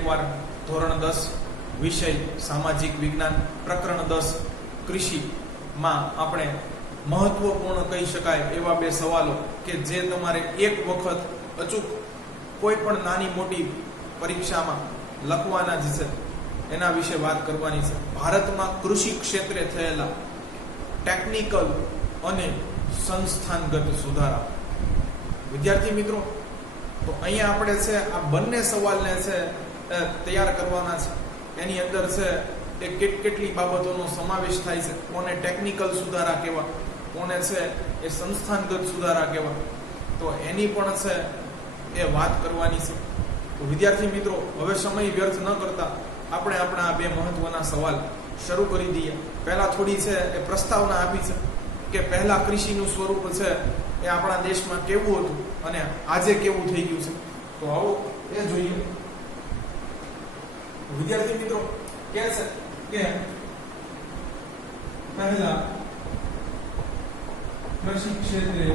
એકવાર ધોરણ 10 વિષય સામાજિક વિજ્ઞાન પ્રકરણ 10 કૃષિમાં આપણે મહત્વપૂર્ણ કહી શકાય એવા બે સવાલો કે જે તમારે એક વખત અચૂક કોઈ પણ નાની મોટી પરીક્ષામાં લખવાના જ છે, એના વિશે વાત કરવાની છે. ભારતમાં કૃષિ ક્ષેત્રે થયેલા ટેકનિકલ અને સંસ્થાનગત સુધારા. વિદ્યાર્થી મિત્રો, તો અહીંયા આપણે છે આ બંને સવાલને છે તૈયાર કરવાના છે. એની અંદર છે એ કેટલી બાબતોનો સમાવેશ થાય છે, કોને ટેકનિકલ સુધારા કહેવા, કોને છે એ સંસ્થાનગત સુધારા કહેવા, તો એની પણ છે એ વાત કરવાની છે. તો વિદ્યાર્થી મિત્રો, હવે સમય વ્યર્થ ન કરતા આપણે આપણા આ બે મહત્વના સવાલ શરૂ કરી દઈએ. પહેલા થોડી છે એ પ્રસ્તાવના આપી છે કે પહેલા કૃષિનું સ્વરૂપ છે એ આપણા દેશમાં કેવું હતું અને આજે કેવું થઈ ગયું છે. તો આવો એ જોઈએ. વિદ્યાર્થી મિત્રો કહે છે કે પહેલા કૃષિ ક્ષેત્રે,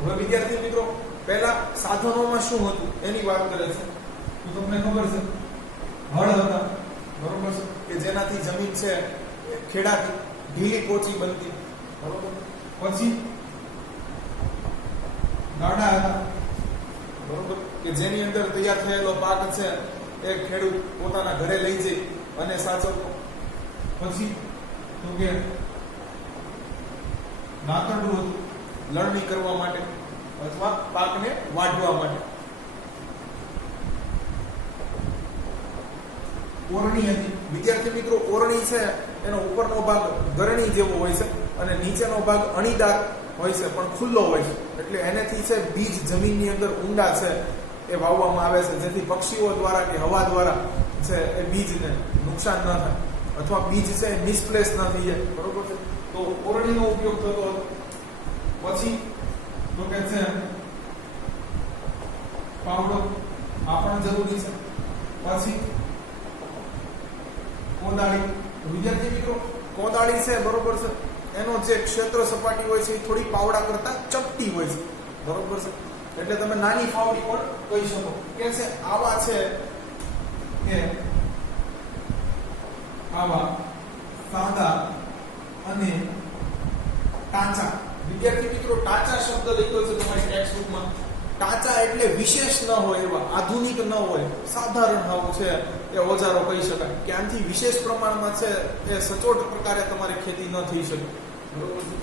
હવે વિદ્યાર્થી મિત્રો પહેલા સાધનોમાં શું હતું એની વાત કરે છે. તો તમને ખબર છે હળ હતા, બરોબર છે, કે જેનાથી જમીન છે ખેડાતી, ઢીલી પોચી બનતી, બરોબર. પછી ગાડા હતા, બરોબર, કે જેની અંદર તૈયાર થયેલો પાક છે એ ખેડૂત પોતાના ઘરે લઈ જઈ અને સાચવતો. પછી તો કે દાંતરડું હતું, લણણી કરવા માટે અથવા પાકને વાઢવા માટે. ઓરણી હતી. વિદ્યાર્થી મિત્રો, ઓરણી છે એનો ઉપરનો ભાગ ગરણી જેવો હોય છે અને નીચેનો ભાગ અણીદાર હોય છે પણ ખુલ્લો હોય છે, એટલે એનેથી છે બીજ જમીનની અંદર ઊંડા છે એ વાવવામાં આવે છે, જેથી પક્ષીઓ દ્વારા કે હવા દ્વારા છે એ બીજને નુકસાન ન થાય અથવા બીજ છે મિસપ્લેસ ન થઈ જાય, બરોબર છે. તો ઓરણીનો ઉપયોગ થતો હતો. પછી તો કે છે પાવડો, આ પણ જરૂરી છે. પછી કોદાળી. વિદ્યાર્થી મિત્રો, કોદાળી છે, બરોબર છે, એનો જે ક્ષેત્ર સપાટી હોય છે એ થોડી પાવડા કરતા ચપટી હોય છે, બરોબર છે, એટલે તમે નાની ફાવડી પણ કહી શકો. કે છે આવા છે કે આવા સાદા અને ટાચા. વિદ્યાર્થી મિત્રો, ટાચા શબ્દ લખ્યો છે તમારી ટેક્સ્ટ બુકમાં. ટાચા એટલે વિશેષ ન હોય એવા, આધુનિક ન હોય, સાધારણ આવું છે એ ઓજારો કહી શકાય કે આનાથી વિશેષ પ્રમાણમાં છે એ સચોટ પ્રકારે તમારી ખેતી ન થઈ શકે, બરોબર છે.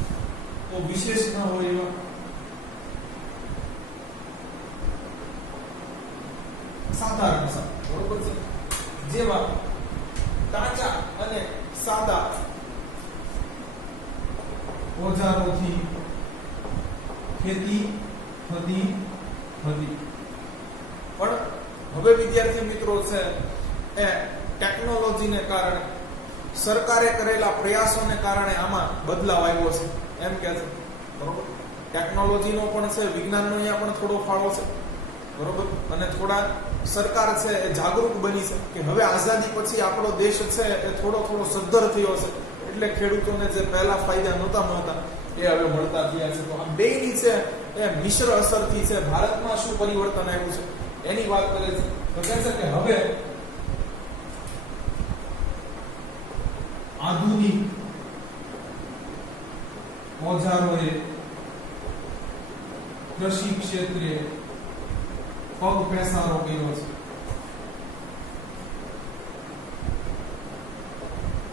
તો વિશેષ ન હોય એવા સાધારણ, બરોબર છે, જેવા ટાચા અને સાદા ઓજારોથી ખેતી થતી હતી. પણ હવે વિદ્યાર્થી મિત્રો છે એ ટેકનોલોજીને કારણે, સરકારે કરેલા પ્રયાસોને કારણે આમાં બદલાવ આવ્યો છે એમ કે છે, બરોબર. ટેકનોલોજીનો પણ છે, વિજ્ઞાનનો અહીંયા પણ થોડો ફાળો છે, બરોબર. અને થોડા સરકાર છે એ જાગૃત બની છે કે હવે આઝાદી પછી આપણો દેશ છે એ થોડો સદ્ધર થયો છે, એટલે ખેડૂતોને જે પહેલા ફાયદા નહોતા મળતા એ હવે મળતા થયા છે. તો આ બેની છે એ મિશ્ર અસરથી છે ભારતમાં શું પરિવર્તન આવ્યું છે એની વાત કરે છે. તો કહે છે કે હવે આધુનિક ઓજારોએ કૃષિ ક્ષેત્રે પગ પેસારો કર્યો છે,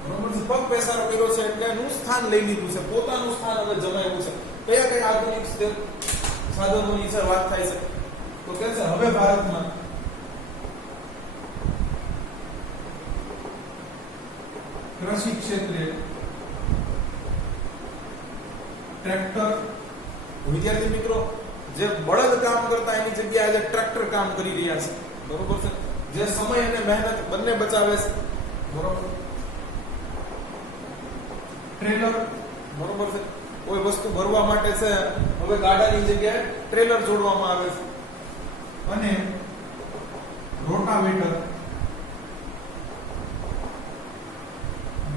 બરોબર છે. પગ પેસારો કર્યો છે એટલે એનું સ્થાન લઈ લીધું છે, પોતાનું સ્થાન હવે જમાવ્યું છે. કયા કયા આધુનિક સાધનોની છે વાત થાય છે. તો કે છે હવે ભારતમાં કૃષિ ક્ષેત્રે ટ્રેક્ટર. વિદ્યાર્થી મિત્રો, જે બળદ કામ કરતા એની જગ્યાએ આજે ટ્રેક્ટર કામ કરી રહ્યા છે, બરોબર છે, જે સમય અને મહેનત બંને બચાવે છે, બરોબર. ટ્રેલર, બરોબર છે, કોઈ વસ્તુ ભરવા માટે છે હવે ગાડાની જગ્યાએ ટ્રેલર જોડવામાં આવે છે. અને રોટાવેટર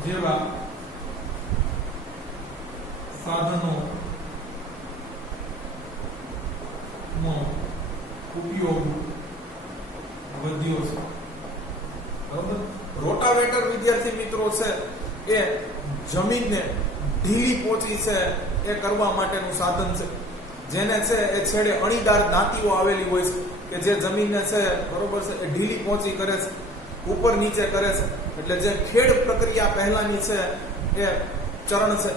જેવા સાધનો નો ઉપયોગ વધ્યો છે. બરોબર. રોટાવેટર વિદ્યાર્થી મિત્રો છે એ જમીનને ઢીલી પોચી છે એ કરવા માટેનું સાધન છે, જેને છે એ છેડે અણીદાર દાંતીઓ આવેલી હોય છે કે જે જમીનને છે બરોબર છે એ ઢીલી પોચી કરે છે, ઉપર નીચે કરે છે. એટલે જે ખેડ પ્રક્રિયા પહેલાની છે એ ચરણ છે,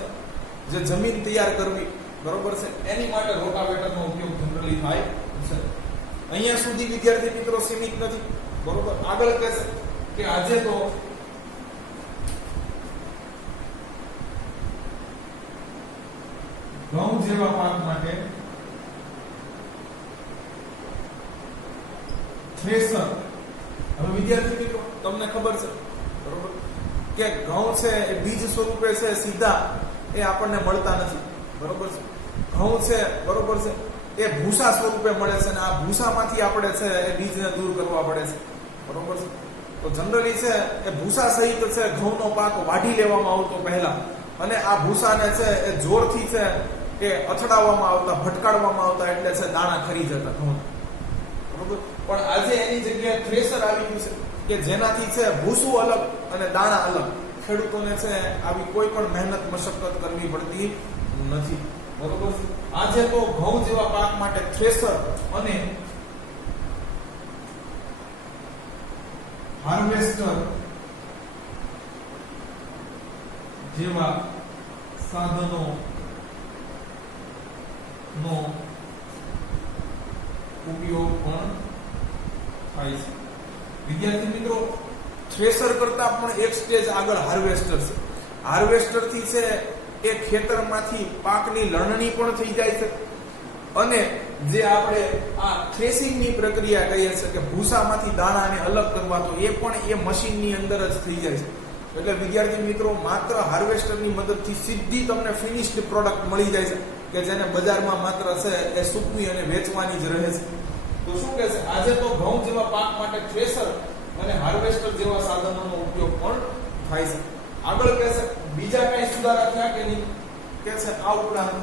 જે જમીન તૈયાર કરવી બરોબર છે, એની માટે રોટાવેટરનો ઉપયોગ જનરલી થાય છે. અહીંયા સુધી વિદ્યાર્થી મિત્રો સીમિત નથી. બરોબર. આગળ કહે છે કે આજે તો ઘઉં જેવા પાક માટે થ્રેસર. હવે વિદ્યાર્થી મિત્રો તમને ખબર છે બરોબર કે ઘઉં છે એ બીજ સ્વરૂપે છે સીધા એ આપણને મળતા નથી. બરોબર છે. ઘઉં છે બરોબર છે એ ભૂસા સ્વરૂપે મળે છે અને આ ભૂસામાંથી આપણે છે એ બીજને દૂર કરવા પડે છે. બરોબર છે. તો જનરલી છે એ ભૂસા સહિત છે ઘઉંનો પાક વાઢી લેવામાં આવતો પહેલા, અને આ ભૂસાને છે એ જોરથી છે એ અથડાવવામાં આવતા, ભટકાડવામાં આવતા, એટલે છે દાણા ખરી જતા ઘઉં. બરોબર. પણ આજે એની જગ્યાએ થ્રેસર આવી ગયું છે કે જેનાથી છે ભૂસું અલગ અને દાણા અલગ. ખેડૂતોને છે આવી કોઈ પણ મહેનત મશક્કત કરવી પડતી નથી. બરોબર. આજે તો ઘઉં જેવા પાક માટે થ્રેસર અને હાર્વેસ્ટર જેવા સાધનો નો ઉપયોગ પણ થાય છે. વિદ્યાર્થી મિત્રો થ્રેસર કરતા પણ એક સ્ટેજ આગળ હાર્વેસ્ટર છે. હાર્વેસ્ટર થી છે એ ખેતરમાંથી પાકની લણણી પણ થઈ જાય છે, અને જે આપણે આ થ્રેસિંગની પ્રક્રિયા કહીએ છીએ કે ભૂસામાંથી દાણાને અલગ કરવા, તો એ પણ એ મશીનની અંદર જ થઈ જાય છે. એટલે વિદ્યાર્થી મિત્રો માત્ર હાર્વેસ્ટરની મદદથી સીધી તમને ફિનિશ્ડ પ્રોડક્ટ મળી જાય છે કે જેને બજારમાં માત્ર છે એ સૂકવી અને વેચવાની જ રહે છે. તો શું કહે છે, આજે તો ઘઉં જેવા પાક માટે થ્રેસર અને હાર્વેસ્ટર જેવા સાધનોનો ઉપયોગ પણ થાય છે. આગળ કહે છે બીજા કઈ સુધારા થયા કે નહીં, કે છે આ ઉપરાંત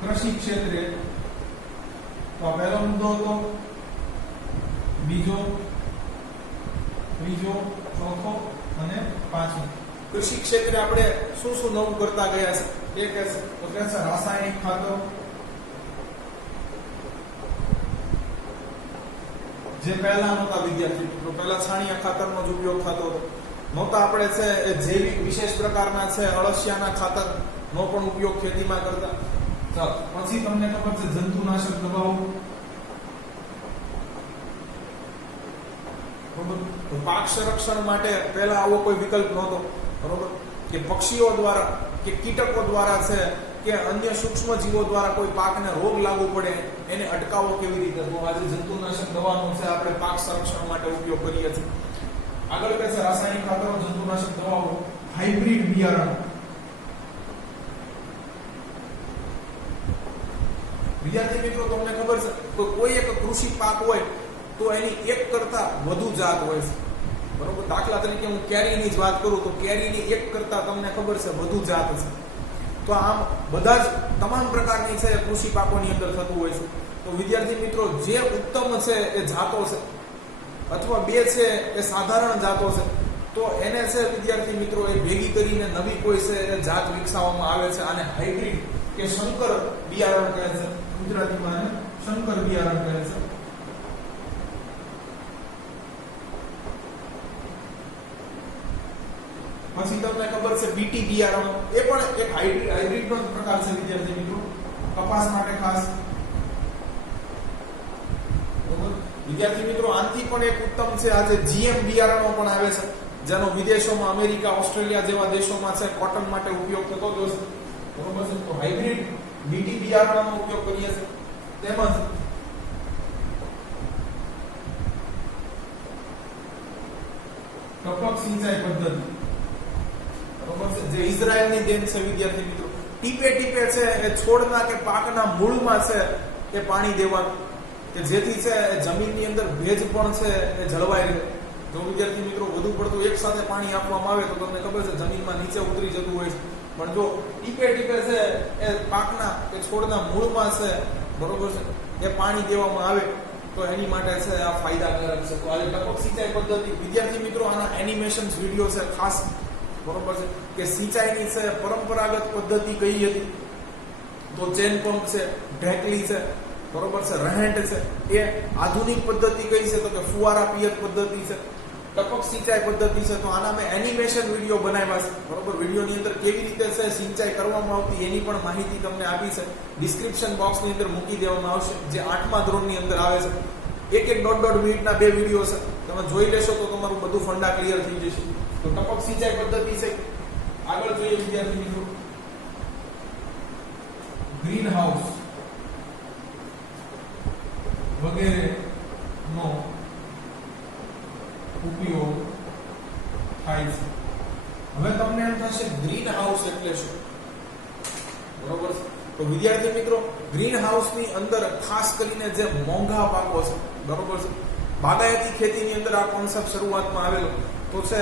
કૃષિ ક્ષેત્રે તો પહેલો મુદ્દો હતો, બીજો, ત્રીજો, ચોથો અને પાંચમો. કૃષિ ક્ષેત્રે આપણે શું શું નવું કરતા ગયા છે એ કહે છે. તો કહે છે રાસાયણિક ખાતર, જે પહેલા નહોતા વિદ્યાર્થી મિત્રો, પહેલા છાણિયા ખાતરનો જ ઉપયોગ થતો હતો. નહોતા આપણે છે એ જૈવિક વિશેષ પ્રકારના છે અળસિયાના ખાતરનો પણ ઉપયોગ ખેતીમાં કરતા. પછી તમને ખબર છે જંતુનાશક દવાઓ. બરોબર. તો પાક સંરક્ષણ માટે પહેલા આવો કોઈ વિકલ્પ નહોતો. બરોબર. કે પક્ષીઓ દ્વારા કે કીટકો દ્વારા છે કે અન્ય સૂક્ષ્મ જીવો દ્વારા કોઈ પાકને રોગ લાગુ પડે એને અટકાવવો કેવી રીતે, તો આજે જંતુનાશક દવાનો છે આપણે પાક સંરક્ષણ માટે ઉપયોગ કરીએ છીએ. આગળ કહે છે રાસાયણિક ખાતરો, જંતુનાશક દવાઓ, હાઇબ્રિડ બિયારણ. વિદ્યાર્થી મિત્રો તમને ખબર છે તો કોઈ એક કૃષિ પાક હોય તો એની એક કરતા વધુ જાત હોય છે. બરોબર. દાખલા તરીકે હું કેરીની જ વાત કરું તો કેરીની એક કરતા તમને ખબર છે વધુ જાત છે. તો આમ બધા જ તમામ પ્રકારની છે કૃષિ પાકોની અંદર થતું હોય છે. તો વિદ્યાર્થી મિત્રો જે ઉત્તમ છે એ જાતો છે અથવા બે છે એ સાધારણ જાતો છે, તો એને છે વિદ્યાર્થી મિત્રો એ ભેગી કરીને નવી કોઈ છે એ જાત વિકસાવવામાં આવે છે. અને હાઇબ્રિડ કે સંકર બિયારણ કહે છે, ગુજરાતીમાં સંકર બિયારણ કહે છે. પછી તમને ખબર છે બીટી બિયારણ, એ પણ એક હાઇબ્રિડ નો પ્રકાર છે વિદ્યાર્થી મિત્રો, કપાસ માટે ખાસ. વિદ્યાર્થી મિત્રો આનાથી પણ એક ઉત્તમ છે આજે જીએમ બિયારણો પણ આવે છે, જેનો વિદેશોમાં અમેરિકા, ઓસ્ટ્રેલિયા જેવા દેશોમાં છે કોટન માટે ઉપયોગ થતો જ છે. બરોબર છે. તો હાઇબ્રિડ બીટી બિયારણનો ઉપયોગ કરીએ છીએ. તેમજ ટપક સિંચાઈ પદ્ધતિ, બરોબર છે, જે ઇઝરાયલની દેન છે વિદ્યાર્થી મિત્રો. ટીપે ટીપે છે એ છોડના કે પાકના મૂળમાં છે એ પાણી દેવાનું, કે જેથી છે જમીનની અંદર ભેજ પણ છે એ જળવાઈ રહે. જો વિદ્યાર્થી મિત્રો વધુ પડતું એક સાથે પાણી આપવામાં આવે તો તમને ખબર છે જમીનમાં નીચે ઉતરી જતું હોય છે. પણ જો ટીપે ટીપે છે એ પાકના કે છોડના મૂળમાં છે બરોબર છે, એ પાણી દેવામાં આવે તો એની માટે છે આ ફાયદાકારક છે. તો આજે ટપક સિંચાઈ પદ્ધતિ વિદ્યાર્થી મિત્રો આના એનિમેશન્સ વિડીયો છે ખાસ, બરોબર છે, કે સિંચાઈની છે પરંપરાગત પદ્ધતિ કઈ હતી, તો ચેન પંપ છે, ઢેકલી છે, બરોબર છે, રહેંટ છે. એ આધુનિક પદ્ધતિ કઈ છે તો કે ફુવારા પિયત પદ્ધતિ છે, ટપક સિંચાઈ પદ્ધતિ છે. તો આના મેં એનિમેશન વિડીયો બનાવ્યા છે, બરોબર. વિડીયોની અંદર કેવી રીતે છે સિંચાઈ કરવામાં આવતી એની પણ માહિતી તમને આપી છે, ડિસ્ક્રિપ્શન બોક્સની અંદર મૂકી દેવામાં આવશે, જે 8મા ધોરણની અંદર આવે છે. એક દોઢ મિનિટના 2 વિડીયો છે, તમે જોઈ લેશો તો તમારું બધું ફંડા ક્લિયર થઈ જશે. તો ટપક સિંચાઈ પદ્ધતિ છે. આગળ જોઈએ વિદ્યાર્થી મિત્રો, ગ્રીન હાઉસ વગેરે નો ઉપયોગ થાય છે. હવે તમને એમ થશે ગ્રીન હાઉસ એટલે શું, બરોબર. તો વિદ્યાર્થી મિત્રો ગ્રીન હાઉસની અંદર ખાસ કરીને જે મોંઘા પાકો છે, બરોબર છે, બાગાયતી ખેતીની અંદર આ કોન્સેપ્ટ શરૂઆતમાં આવેલો તો છે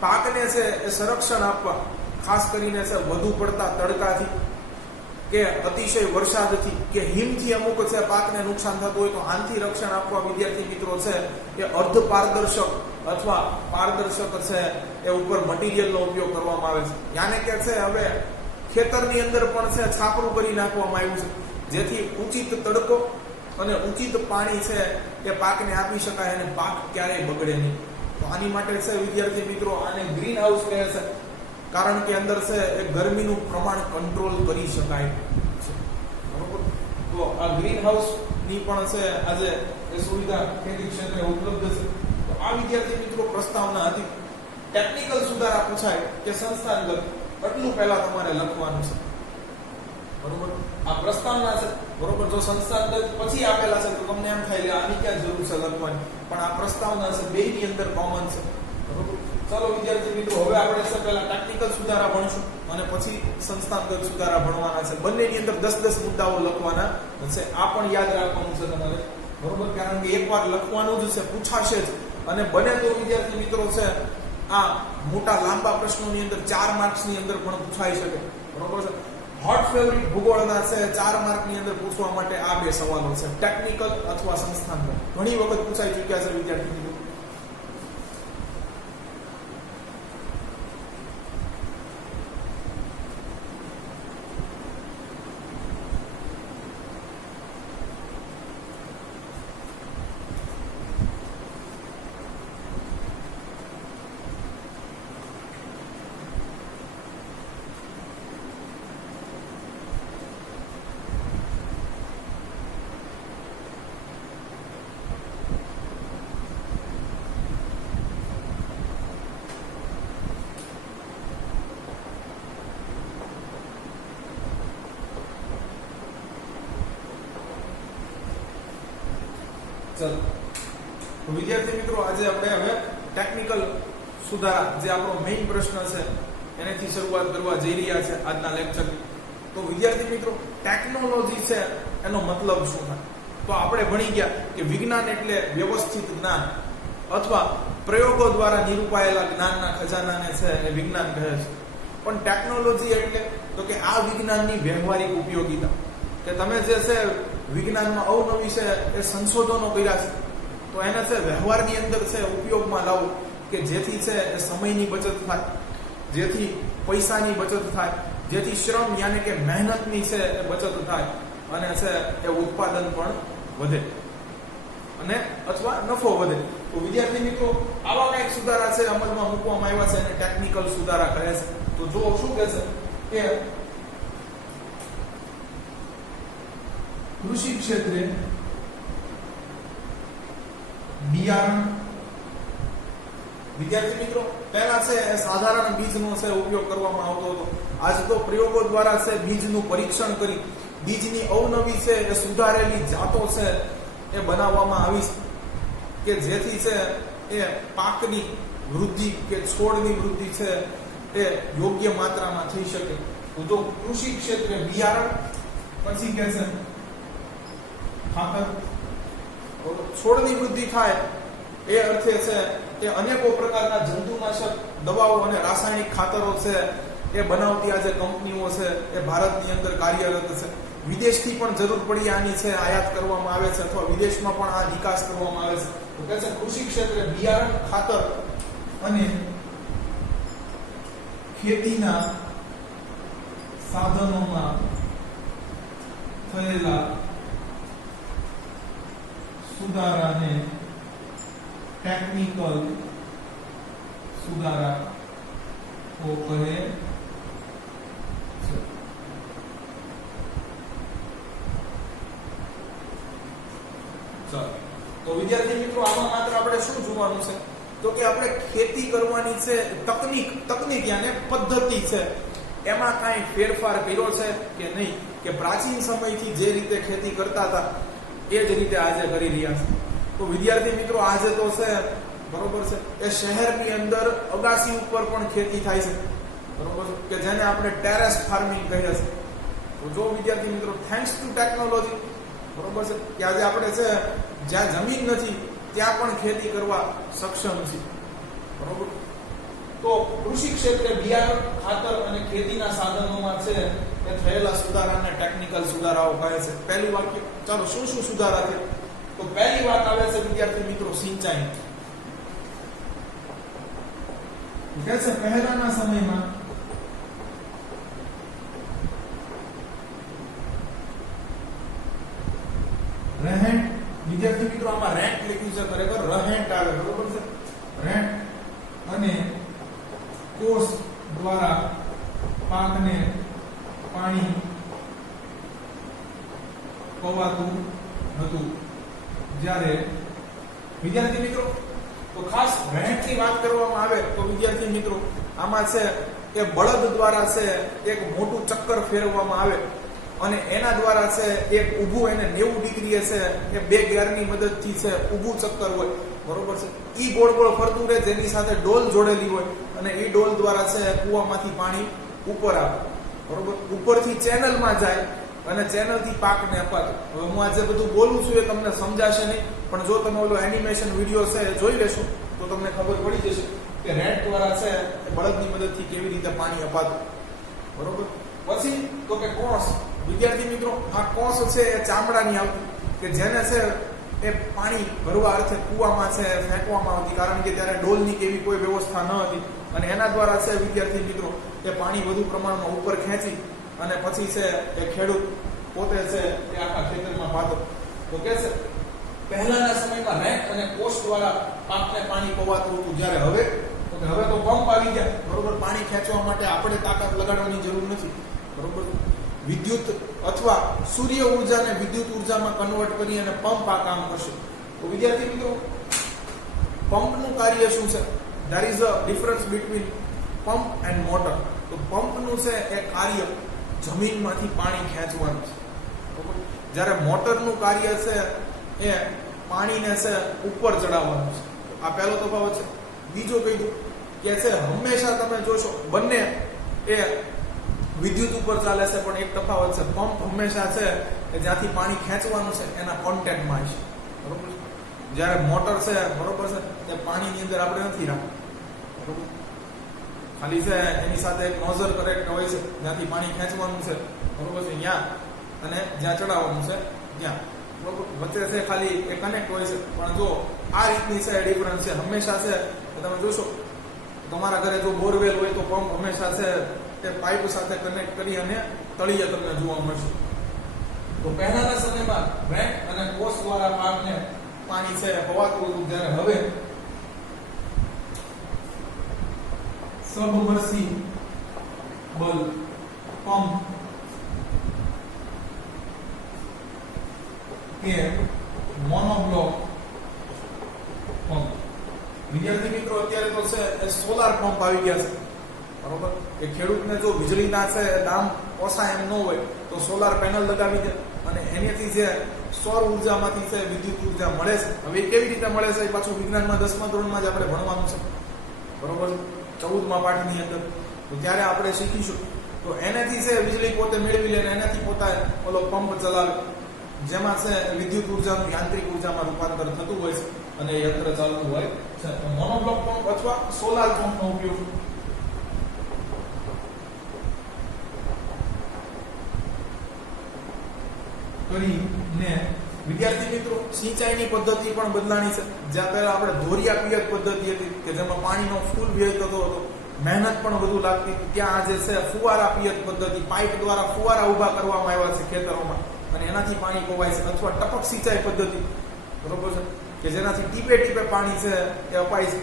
પાકને છે એ સંરક્ષણ આપવા, ખાસ કરીને છે વધુ પડતા તડકાથી કે અતિશય વરસાદથી કે હિમથી અમુક છે પાકને નુકસાન થતું હોય તો આનાથી રક્ષણ આપવા વિદ્યાર્થી મિત્રો છે એ અર્ધ પારદર્શક અથવા પારદર્શક છે એ ઉપર મટીરિયલનો ઉપયોગ કરવામાં આવે છે. યાને કે છે હવે ખેતરની અંદર પણ છે છાપરું કરી નાખવામાં આવ્યું છે, જેથી ઉચિત તડકો અને ઉચિત પાણી છે એ પાકને આપી શકાય અને પાક ક્યારેય બગડે નહીં. તો આની માટે છે વિદ્યાર્થી મિત્રો આને ગ્રીન હાઉસ કહે છે, કારણ કે અંદર છે એ ગરમીનું પ્રમાણ કંટ્રોલ કરી શકાય છે, બરોબર. તો આ ગ્રીન હાઉસ ની પણ છે આજે એ સુવિધા ખેતી ક્ષેત્રે ઉપલબ્ધ છે. તો આ વિદ્યાર્થી મિત્રો પ્રસ્તાવના હતી. ટેકનિકલ સુધારા પૂછાય કે સંસ્થાગત, એટલું પહેલા તમારે લખવાનું છે, બરોબર. આ પ્રસ્તાવના છે, બરોબર. જો સંસ્થાગત પછી આપેલા છે તો તમને એમ થાય આની ક્યાં જરૂર છે લખવાની, પણ આ પ્રસ્તાવના છે બેની અંદર કોમન છે, બરોબર. ચાલો વિદ્યાર્થી મિત્રો હવે આપણે છે પહેલા ટેકનિકલ સુધારા ભણશું અને પછી સંસ્થાગત સુધારા ભણવાના છે. બંનેની અંદર 10-10 મુદ્દાઓ લખવાના છે. આ પણ યાદ રાખવાનું છે તમારે, બરોબર. કારણ કે એકવાર લખવાનું જ છે, પૂછાશે જ. અને બને તો વિદ્યાર્થી મિત્રો છે આ મોટા લાંબા પ્રશ્નોની અંદર 4 માર્ક્સની અંદર પણ પૂછાઈ શકે, બરોબર છે. હોટ ફેવરિટ ભૂગોળના છે 4 માર્કની અંદર પૂછવા માટે આ 2 સવાલો છે, ટેકનિકલ અથવા સંસ્થાગત. ઘણી વખત પૂછાઈ ચૂક્યા છે વિદ્યાર્થી મિત્રો. ચાલો તો વિદ્યાર્થી મિત્રો આજે આપણે હવે ટેકનિકલ સુધારા, જે આપણો મેઇન પ્રશ્ન છે એનાથી શરૂઆત કરવા જઈ રહ્યા છે આજના લેક્ચરની. તો વિદ્યાર્થી મિત્રો ટેકનોલોજી છે એનો મતલબ શું થાય? તો આપણે ભણી ગયા કે વિજ્ઞાન એટલે વ્યવસ્થિત જ્ઞાન અથવા પ્રયોગો દ્વારા નિરૂપાયેલા જ્ઞાનના ખજાનાને છે એ વિજ્ઞાન કહે છે. પણ ટેકનોલોજી એટલે તો કે આ વિજ્ઞાનની વ્યવહારિક ઉપયોગિતા, કે તમે જે છે વિજ્ઞાનમાં અવનવી છે એ સંશોધનો કર્યા છે તો એને છે વ્યવહારની અંદર છે ઉપયોગમાં લાવો, કે જેથી છે એ સમયની બચત થાય, જેથી પૈસાની બચત થાય, જેથી શ્રમ યાને કે મહેનતની છે એ બચત થાય અને છે એ ઉત્પાદન પણ વધે અને અથવા નફો વધે. તો વિદ્યાર્થી મિત્રો આવા કંઈક સુધારા છે અમલમાં મૂકવામાં આવ્યા છે અને ટેકનિકલ સુધારા કહે છે. તો જો શું કહે છે કે કૃષિ ક્ષેત્રે બિયારણ, વિદ્યાર્થી મિત્રો પહેલા છે સાધારણ બીજનો છે ઉપયોગ કરવામાં આવતો હતો. આજ તો પ્રયોગો દ્વારા છે બીજનું પરીક્ષણ કરી બીજની અવનવી છે એ સુધારેલી જાતો છે એ બનાવવામાં આવી છે, કે જેથી છે એ પાકની વૃદ્ધિ કે છોડની વૃદ્ધિ છે એ યોગ્ય માત્રામાં થઈ શકે. તો કૃષિ ક્ષેત્રે બિયારણ, પછી કે છે ખાતર, છોડની વૃદ્ધિ થાય એ અર્થે છે કે અનેકો પ્રકારના જંતુનાશક દવાઓ અને રાસાયણિક ખાતરો છે એ બનાવતી આજે કંપનીઓ છે એ ભારતની અંદર કાર્યરત છે. વિદેશથી પણ જરૂર પડી આની છે આયાત કરવામાં આવે છે અથવા વિદેશમાં પણ આ નિકાસ કરવામાં આવે છે. તો કહે છે કૃષિ ક્ષેત્રે બિયારણ, ખાતર અને ખેતીના સાધનોમાં થયેલા સુધારાને ટેકનિકલ સુધારા કહે છે. તો વિદ્યાર્થી મિત્રો આમાં માત્ર આપણે શું જોવાનું છે તો કે આપણે ખેતી કરવાની છે તકનીક યાને પદ્ધતિ છે એમાં કાંઈ ફેરફાર કર્યો છે કે નહીં, કે પ્રાચીન સમયથી જે રીતે ખેતી કરતા હતા એ જ રીતે આજે કરી રહ્યા છે. તો વિદ્યાર્થી મિત્રો આજે તો છે બરોબર છે એ શહેરની અંદર અગાસી ઉપર પણ ખેતી થાય છે બરોબર, કે જેને આપણે ટેરેસ ફાર્મિંગ કહીએ છીએ. તો જો વિદ્યાર્થી મિત્રો થેન્ક્સ ટુ ટેકનોલોજી બરોબર છે કે આજે આપણે છે જ્યાં જમીન નથી ત્યાં પણ ખેતી કરવા સક્ષમ છે બરોબર. તો કૃષિ ક્ષેત્રે બિયારણ, ખાતર અને ખેતીના સાધનોમાં છે એ થયેલા સુધારાને ટેકનિકલ સુધારાઓ કહે છે. પહેલું વાક્ય, ચાલો શું શું સુધારા છે? તો પહેલી વાત આવે છે વિદ્યાર્થી મિત્રો સિંચાઈ. કહે છે પહેલાના સમયમાં રહેણ, વિદ્યાર્થી મિત્રો આમાં રેન્ટ લખ્યું છે ખરેખર રહેન્ટ આવે બરોબર છે, રેન્ટ અને કોષ દ્વારા પાકને પાણી પવાતું હતું. જ્યારે વિદ્યાર્થી મિત્રો તો ખાસ રહેણની વાત કરવામાં આવે તો વિદ્યાર્થી મિત્રો આમાં છે કે બળદ દ્વારા છે એક મોટું ચક્કર ફેરવવામાં આવે અને એના દ્વારા છે એક ઊભું એને 90 ડિગ્રીએ છે એ બે ગેરની મદદથી છે ઊભું ચક્કર હોય બરોબર છે, ઈ ગોળ ગોળ ફરતું રહે જેની સાથે ડોલ જોડેલી હોય અને ઈ ડોલ દ્વારા છે કૂવામાંથી પાણી ઉપર આવે બરોબર, ઉપરથી ચેનલમાં જાય અને ચેનલથી પાકને અપાતું. હવે હું આજે બધું બોલું છું એ તમને સમજાશે નહીં, પણ જો તમે ઓલો એનિમેશન વિડીયો છે એ જોઈ લેશો તો તમને ખબર પડી જશે કે રેન્ટ દ્વારા છે એ બળદની મદદથી કેવી રીતે પાણી અપાતું બરોબર. પછી તો કે કોસ, વિદ્યાર્થી મિત્રો આ કોસ છે એ ચામડાની આવતી કે જેને છે એ પાણી ભરવા અર્થે કૂવામાં છે ફેંકવામાં આવતી, કારણ કે ત્યારે ડોલની કેવી કોઈ વ્યવસ્થા ન હતી અને એના દ્વારા છે વિદ્યાર્થી મિત્રો એ પાણી વધુ પ્રમાણમાં ઉપર ખેંચી અને પછી છે એ ખેડૂત પોતે છે એ આખા ખેતરમાં પાતો. તો કે છે પહેલાના સમયમાં રેક અને કોષ દ્વારા પાકને પાણી પવાતું હતું, જ્યારે હવે તો પંપ આવી ગયા બરોબર, પાણી ખેંચવા માટે આપણે તાકાત લગાડવાની જરૂર નથી બરોબર. વિદ્યુત અથવા સૂર્ય ઉર્જાને વિદ્યુત ઉર્જામાં કન્વર્ટ કરી અને પંપ આ કામ કરશે. તો વિદ્યાર્થી મિત્રો પંપનું કાર્ય શું છે? There is a difference between pump and motor. તો પંપનું છે એ કાર્ય જમીનમાંથી પાણી ખેંચવાનું છે, જ્યારે મોટરનું કાર્ય છે એ પાણીને છે ઉપર ચડાવવાનું છે. આ પહેલો તફાવત છે. બીજો કીધું કે છે હંમેશા તમે જોશો બંને એ વિદ્યુત ઉપર ચાલે છે, પણ એક તફાવત છે, પંપ હંમેશા છે કે જ્યાંથી પાણી ખેંચવાનું છે એના કોન્ટેક્ટમાં છે બરોબર. જ્યારે મોટર છે બરોબર છે એ પાણીની અંદર આપણે નથી રાખવું બરોબર, ખાલી છે એની સાથે એક નોઝલ કનેક્ટ હોય છે જ્યાંથી પાણી ખેંચવાનું છે બરોબર છે ત્યાં અને જ્યાં ચડાવવાનું છે ત્યાં બરોબર, વચ્ચે છે ખાલી એ કનેક્ટ હોય છે. પણ જો આ રીતની છે ડિફરન્સ છે હંમેશા છે. તમે જોશો તમારા ઘરે જો બોરવેલ હોય તો પંપ હંમેશા છે તે પાઇપ સાથે કનેક્ટ કરી અને તળિયે તમને જોવા મળશે. તો પહેલાના સમયમાં રેક અને કોષ દ્વારા પાકને પાણી છે પવાતું હતું, જ્યારે હવે સબમર્સિબલ પંપ કે મોનોબ્લોક પંપ. વિદ્યાર્થી મિત્રો અત્યારે તો છે એ સોલાર પંપ આવી ગયા છે બરોબર, કે ખેડૂતને જો વીજળીના છે દામ પોસાય એમ ન હોય તો સોલાર પેનલ લગાવી દે અને એનાથી જે સૌર ઉર્જામાંથી છે વિદ્યુત ઉર્જા મળે છે. હવે કેવી રીતે મળે છે એ પાછું વિજ્ઞાનમાં 10મા ધોરણમાં જ આપણે ભણવાનું છે બરોબર, 14મા પાઠની અંદર. તો ત્યારે આપણે શીખીશું. તો એનાથી છે વીજળી પોતે મેળવી લે અને એનાથી પોતા ઓલો પંપ ચલાવે, જેમાં છે વિદ્યુત ઉર્જાનું યાંત્રિક ઉર્જામાં રૂપાંતર થતું હોય છે અને યંત્ર ચાલતું હોય છે. તો મોનોબ્લોક પંપ અથવા સોલાર પંપનો ઉપયોગ કરીને વિદ્યાર્થી મિત્રો સિંચાઈની પદ્ધતિ પણ બદલાણી છે. જ્યાં પહેલા આપણે ધોરિયા પિયત પદ્ધતિ હતી કે જેમાં પાણીનો ફૂલ વ્યય થતો હતો, મહેનત પણ વધુ લાગતી હતી, ત્યાં આજે છે ફુવારા પિયત પદ્ધતિ, પાઇપ દ્વારા ફુવારા ઊભા કરવામાં આવ્યા છે ખેતરોમાં અને એનાથી પાણી પવાય છે. અથવા ટપક સિંચાઈ પદ્ધતિ, બરોબર છે, કે જેનાથી ટીપે ટીપે પાણી છે એ અપાય છે.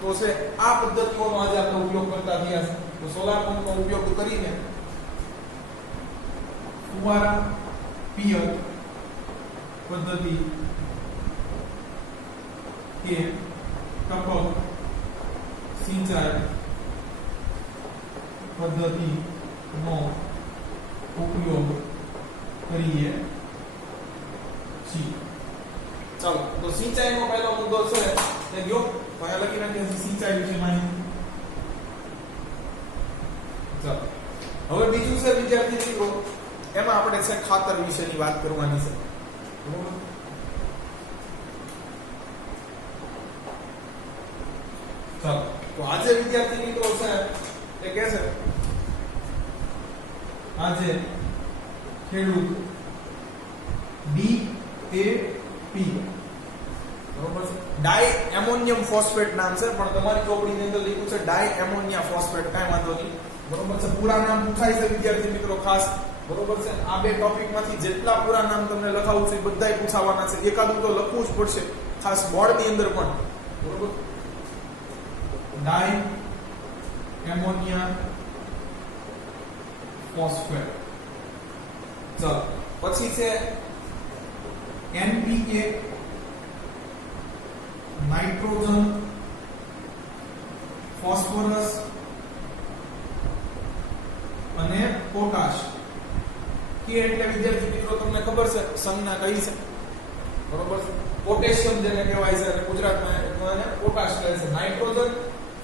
તો છે આ પદ્ધતિઓનો આજે આપણે ઉપયોગ કરતા થયા છે. તો સોલાર પંપનો ઉપયોગ કરીને ફુવારા પિયત પદ્ધતિ કે ટપક સિંચાઈ પદ્ધતિનો ઉપયોગ કરીએ છીએ. ચાલો, તો સિંચાઈનો પહેલો મુદ્દો છે તે ગયો. તો અહીંયા લખી નાખીએ સિંચાઈ વિશે માહિતી. ચાલો, હવે બીજું છે વિદ્યાર્થી મિત્રો, એમાં આપણે છે ખાતર વિશેની વાત કરવાની છે. બરોબર? ચાલો, તો આજે વિદ્યાર્થી મિત્રો છે એ કહે છે આજે ખેડૂત DAP, બરોબર છે, ડાઈ એમોનિયમ ફોસ્ફેટ નામ છે, પણ તમારી ચોપડીની અંદર લખ્યું છે ડાઈ એમોનિયા ફોસ્ફેટ, કાંઈ વાંધો નહીં. બરોબર છે, પૂરા નામ પૂછાય છે વિદ્યાર્થી મિત્રો ખાસ. બરોબર છે, આ બે ટોપિક માંથી જેટલા પૂરા નામ તમને લખાવું છે બધાય પૂછાવાના છે. એકાદું તો લખવું જ પડશે ખાસ બોર્ડ ની અંદર પણ. બરોબર, ડાઈ એમોનિયા ફોસ્ફેટ. ચાલો, પછી છે NPK, નાઇટ્રોજન, ફોસ્ફરસ અને પોટાશ. કે એટલે વિદ્યાર્થી મિત્રો તમને ખબર છે સંજ્ઞા કઈ છે? બરોબર છે, પોટેશિયમ જેને કહેવાય છે અને ગુજરાતમાં એને પોટાશ કહે છે. નાઇટ્રોજન,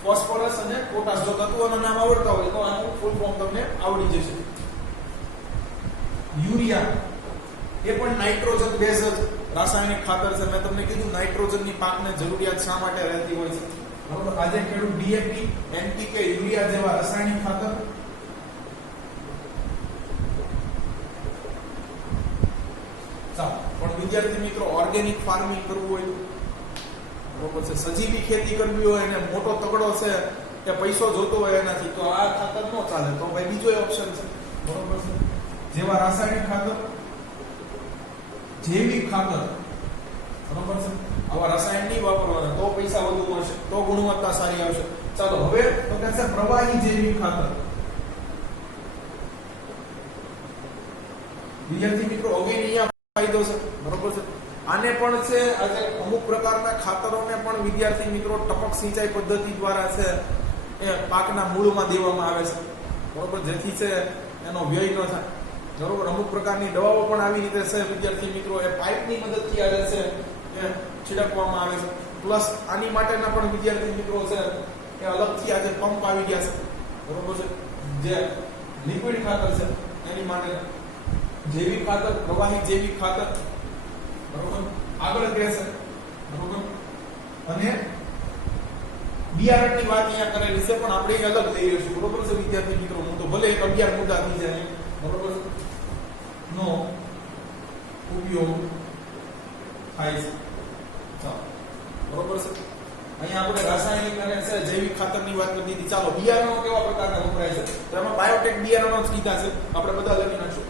ફોસ્ફરસ અને પોટાશ. જો તત્વોના નામ આવડતા હોય તો આનું ફૂલ ફોર્મ તમને આવડી જશે. યુરિયા એ પણ નાઇટ્રોજન બેઝ જ રાસાયણિક ખાતર છે. મેં તમને કીધું નાઇટ્રોજનની પાકને જરૂરિયાત શા માટે રહેતી હોય છે. બરોબર, આજે ખેડૂત DAP, NPK, યુરિયા જેવા રાસાયણિક ખાતર પણ વિદ્યાર્થી મિત્રો ઓર્ગેનિક ફાર્મિંગ કરવું હોય, બરોબર છે, સજીવી ખેતી કરવી હોય અને મોટો તગડો છે કે પૈસો જોતો હોય એનાથી, તો આ ખાતર ન ચાલે. તો ભાઈ બીજો ઓપ્શન છે. બરોબર છે, જેવા રાસાયણિક ખાતર, જૈવિક ખાતર. બરોબર છે, આવા રસાયણ નહીં વાપરવાના, તો પૈસા વધુ મળશે, તો ગુણવત્તા સારી આવશે. ચાલો, હવે તો કે છે પ્રવાહી જૈવિક ખાતર. વિદ્યાર્થી મિત્રો ઓર્ગેનિક ફાયદો છે. બરોબર છે, આને પણ છે આજે અમુક પ્રકારના ખાતરોને પણ વિદ્યાર્થી મિત્રો ટપક સિંચાઈ પદ્ધતિ દ્વારા છે એ પાકના મૂળમાં દેવામાં આવે છે. બરોબર, જેથી છે એનો વ્યય ન થાય. બરોબર, અમુક પ્રકારની દવાઓ પણ આવી રીતે છે વિદ્યાર્થી મિત્રો એ પાઇપની મદદથી આવે છે એ છિડકવામાં આવે છે. પ્લસ આની માટેના પણ વિદ્યાર્થી મિત્રો છે એ અલગથી આજે પંપ આવી ગયા છે. બરોબર છે, જે લિક્વિડ ખાતર છે એની માટે જૈવિક ખાતર, પ્રવાહી જૈવિક ખાતર. બરોબર, આગળ કહેશે. બરોબર, અને બિયારણની વાત અહીંયા કરેલી છે પણ આપણે અલગ લઈ લઈશું. બરોબર છે વિદ્યાર્થી મિત્રો, હું તો ભલે 11 મુદ્દા થઈ જાય. બરોબર છે, નો ઉપયોગ થાય છે. ચાલો, બરોબર છે, અહીંયા આપણે રાસાયણિક અને છે જૈવિક ખાતરની વાત કરી દીધી. ચાલો, બિયારણો કેવા પ્રકારના વપરાય છે તો એમાં બાયોટેક બિયારણો જ કીધા છે, આપણે બધા લખી નાખશું.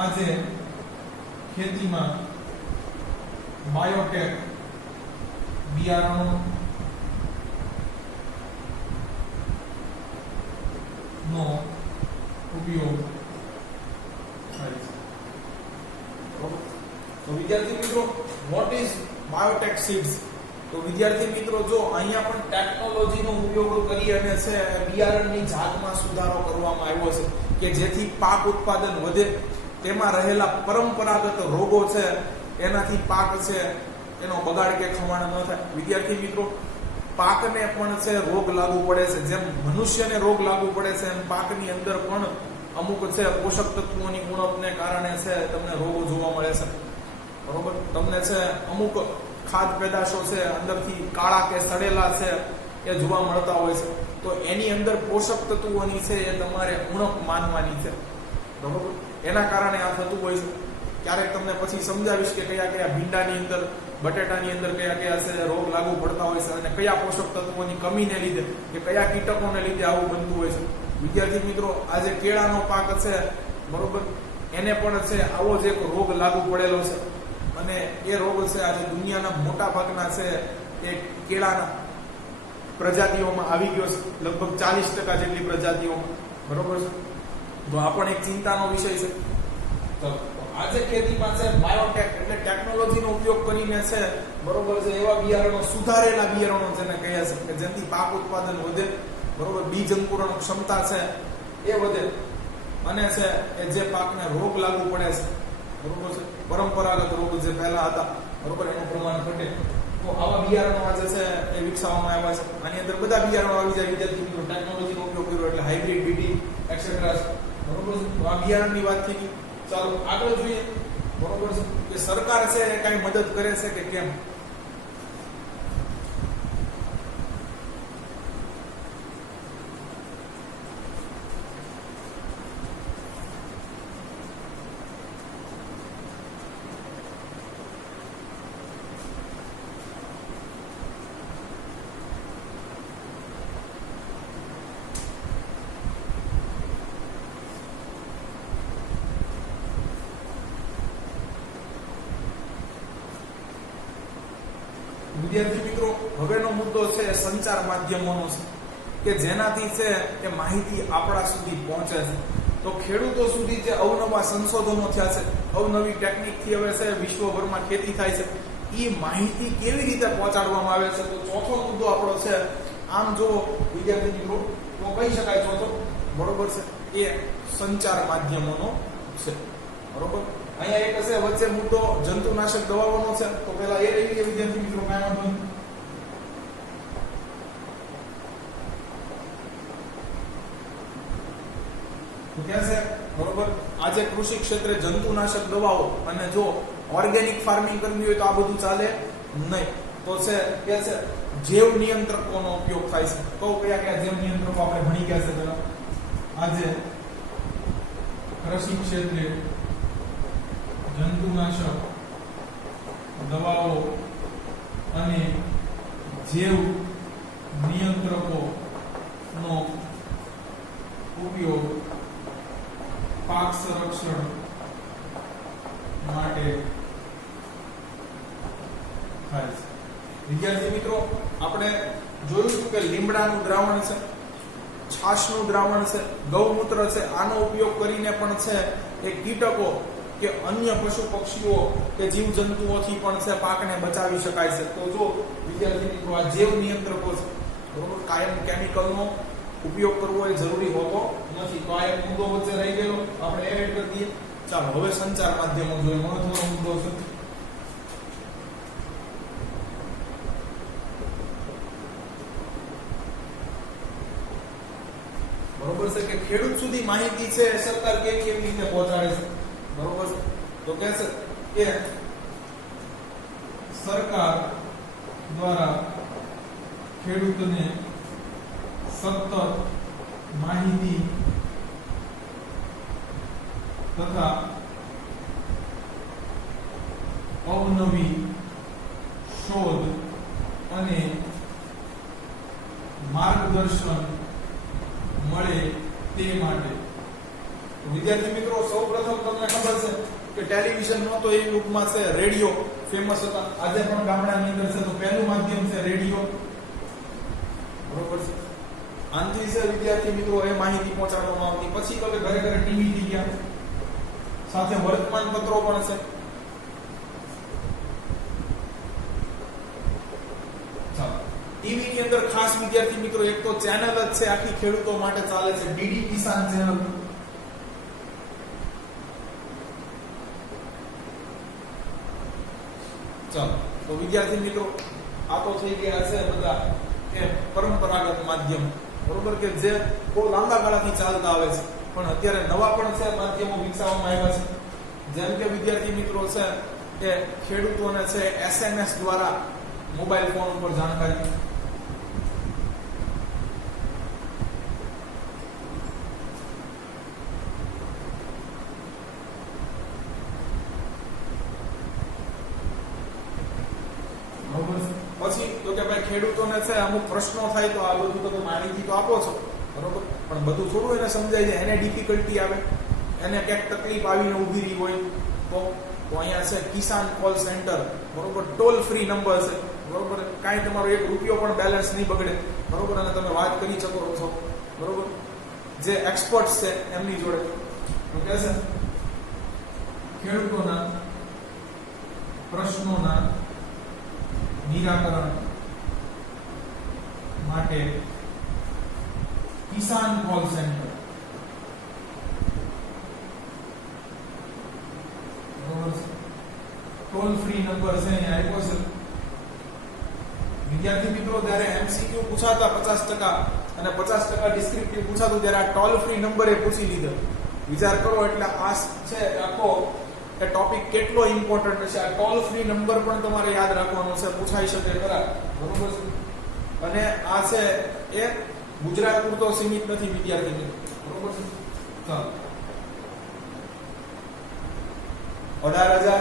આજે ખેતીમાં બાયોટેક બિયારણો નો ઉપયોગ થાય છે. તો વિદ્યાર્થી મિત્રો, વોટ ઇઝ બાયોટેક સીડ્સ? તો વિદ્યાર્થી મિત્રો, જો અહીંયા પણ ટેકનોલોજીનો ઉપયોગ કરી અને છે બિયારણની જાતમાં સુધારો કરવામાં આવ્યો છે કે જેથી પાક ઉત્પાદન વધે, તેમાં રહેલા પરંપરાગત રોગો છે એનાથી પાક છે એનો બગાડ કે ખવાણ ન થાય. વિદ્યાર્થી મિત્રો, પાકને પણ છે રોગ લાગુ પડે છે. જેમ મનુષ્યને રોગ લાગુ પડે છે એમ પાકની અંદર પણ અમુક છે પોષક તત્વોની ઉણપને કારણે છે તમને રોગો જોવા મળે છે. બરોબર, તમને છે અમુક ખાદ્ય પેદાશો છે અંદરથી કાળા કે સડેલા છે એ જોવા મળતા હોય છે. તો એની અંદર પોષક તત્વોની છે એ તમારે ઉણપ માનવાની છે, બરોબર. એના કારણે આ થતું હોય છે. ક્યારેક તમને પછી સમજાવીશ કે કયા કયા ભીંડાની અંદર, બટેટાની અંદર કયા કયા છે રોગ લાગુ પડતા હોય છે અને કયા પોષક તત્વોની કમીને લીધે કે કયા કીટકોને લીધે આવું બનતું હોય છે. વિદ્યાર્થી મિત્રો, આજે કેળાનો પાક છે, બરોબર, એને પણ છે આવો જ એક રોગ લાગુ પડેલો છે અને એ રોગ છે આજે દુનિયાના મોટા ભાગના છે એ કેળાના પ્રજાતિઓમાં આવી ગયો છે, લગભગ 40% જેટલી પ્રજાતિઓમાં, બરોબર છે. તો આ પણ એક ચિંતાનો વિષય છે. તો આજે ખેતીમાં છે બાયોટેક એટલે ટેકનોલોજીનો ઉપયોગ કરીને છે, બરોબર છે, એવા બિયારણો, સુધારેલા બિયારણો જેને કહે છે કે જેનાથી પાક ઉત્પાદન વધે, બરોબર, બીજ અંકુરણ ક્ષમતા છે એ વધે અને છે એ જે પાકને રોગ લાગુ પડે છે, બરોબર છે, પરંપરાગત રોગ જે પહેલા હતા, બરોબર, એનું પ્રમાણ ઘટે. તો આવા બિયારણો આજે છે એ વિકસાવવામાં આવ્યા છે. આની અંદર બધા બિયારણો આવી જાય વિદ્યાર્થી મિત્રો, ટેકનોલોજીનો ઉપયોગ કર્યો એટલે હાઇબ્રિડ, બીટી એક્સેટ્રા, બરોબર છે. તો આ બિયારણની વાત થઈ ગઈ. ચાલો આગળ જોઈએ, બરોબર છે, કે સરકાર છે એ કઈ મદદ કરે છે કે કેમ. વિદ્યાર્થી મિત્રો, હવેનો મુદ્દો છે સંચાર માધ્યમોનો છે કે જેનાથી છે એ માહિતી આપણા સુધી પહોંચે છે. તો ખેડૂતો સુધી જે અવનવા સંશોધનો થયા છે, અવનવી ટેકનિકથી હવે છે વિશ્વભરમાં ખેતી થાય છે, એ માહિતી કેવી રીતે પહોંચાડવામાં આવે છે. તો ચોથો મુદ્દો આપણો છે, આમ જો વિદ્યાર્થી મિત્રો, તો કહી શકાય ચોથો, બરોબર છે, એ સંચાર માધ્યમોનો છે, બરોબર. અહીંયા એક હશે વચ્ચે મુદ્દો જંતુનાશક દવાઓનો છે. તો પેલા એ લઈ લઈએ વિદ્યાર્થી મિત્રો, કાંઈ વાંધો નહીં. તો ક્યાં છે, બરોબર, આજે કૃષિ ક્ષેત્રે જંતુનાશક દવાઓ અને જો ઓર્ગેનિક ફાર્મિંગ કરવી હોય તો આ બધું ચાલે નહીં. તો છે કે છે જૈવ નિયંત્રકોનો ઉપયોગ થાય છે. તો કયા કયા જૈવ નિયંત્રકો આપણે ભણી ગયા છે પેલા. આજે કૃષિ ક્ષેત્રે જંતુનાશક દવાઓ અને જૈવ નિયંત્રકોનો ઉપયોગ પાક સંરક્ષણ માટે થાય છે. વિદ્યાર્થી મિત્રો, આપણે જોયું હતું કે લીમડાનું દ્રાવણ છે, છાશનું દ્રાવણ છે, ગૌમૂત્ર છે, આનો ઉપયોગ કરીને પણ છે એ કીટકો કે અન્ય પશુ પક્ષીઓ કે જીવ જંતુઓથી પણ છે પાકને બચાવી શકાય છે. તો જો વિદ્યાર્થી મિત્રો, આ જૈવ નિયંત્રકો છે, બરોબર, કાયમ કેમિકલનો ઉપયોગ કરવો એ જરૂરી હોતો નથી. તો આ એક મુદ્દો વચ્ચે રહી ગયેલો, આપણે એ એડ કરી દઈએ. ચાલો હવે સંચાર માધ્યમો જોઈએ, મહત્વનો મુદ્દો છે. બરોબર છે કે ખેડૂત સુધી માહિતી છે સરકાર કેવી રીતે પહોંચાડે છે, બરોબર છે. તો કહે છે કે સરકાર દ્વારા ખેડૂતને સતત માહિતી તથા અવનવી શોધ અને માર્ગદર્શન મળે તે માટે. વિદ્યાર્થી મિત્રો, સૌપ્રથમ તમને ખબર છે કે ટેલિવિઝન નહોતો એ યુગમાં છે રેડિયો ફેમસ હતા. આજે પણ ગામડાની અંદર છે તો પહેલું માધ્યમ છે રેડિયો, બરોબર છે. આનાથી છે વિદ્યાર્થી મિત્રો એ માહિતી પહોંચાડવામાં આવતી. પછી તો ઘરે ઘરે ટીવી થઈ ગયા, સાથે વર્તમાન પત્રો પણ છે. ટીવી ની અંદર ખાસ વિદ્યાર્થી મિત્રો એક તો ચેનલ જ છે આખી ખેડૂતો માટે ચાલે છે, ડીડી કિસાન ચેનલ. ચાલો, તો વિદ્યાર્થી મિત્રો આ તો થઈ ગયા છે બધા કે પરંપરાગત માધ્યમ, બરોબર, કે જે બહુ લાંબા ગાળાથી ચાલતા આવે છે. પણ અત્યારે નવા પણ છે માધ્યમો વિકસાવવામાં આવ્યા છે. જેમ કે વિદ્યાર્થી મિત્રો છે કે ખેડૂતોને છે SMS દ્વારા મોબાઈલ ફોન ઉપર જાણકારી તો કે ભાઈ ખેડૂતોને છે અમુક પ્રશ્નો થાય તો આ બધું તમે માહિતી તો આપો છો, બરોબર, પણ બધું થોડું એને સમજાય છે, એને ડિફિકલ્ટી આવે, એને ક્યાંક તકલીફ આવીને ઊભી રહી હોય તો અહીંયા છે કિસાન કોલ સેન્ટર, બરોબર, ટોલ ફ્રી નંબર છે, બરોબર, કાંઈ તમારો એક રૂપિયો પણ બેલેન્સ નહીં બગડે, બરોબર, અને તમે વાત કરી શકો છો, બરોબર, જે એક્સપર્ટ છે એમની જોડે. તો કે છે ખેડૂતોના પ્રશ્નોના નિરાકરણ માટે Kisan call centre, toll free number છે અહીંયા આપ્યો છે. વિદ્યાર્થી મિત્રો, જ્યારે એમસીક્યુ પૂછાતા 50% અને 50% ડિસ્ક્રિપ્ટિવ પૂછાતું ત્યારે આ ટોલ ફ્રી નંબરે પૂછી લીધો. વિચાર કરો, એટલે આ છે આખો એ ટોપિક કેટલો ઇમ્પોર્ટન્ટ છે. આ ટોલ ફ્રી નંબર પણ તમારે યાદ રાખવાનો છે, પૂછાઈ શકે ખરા, બરોબર છે. અને આ છે એ ગુજરાત પૂરતો સીમિત નથી વિદ્યાર્થી મિત્રો, બરોબર છે. ચાલો, 1800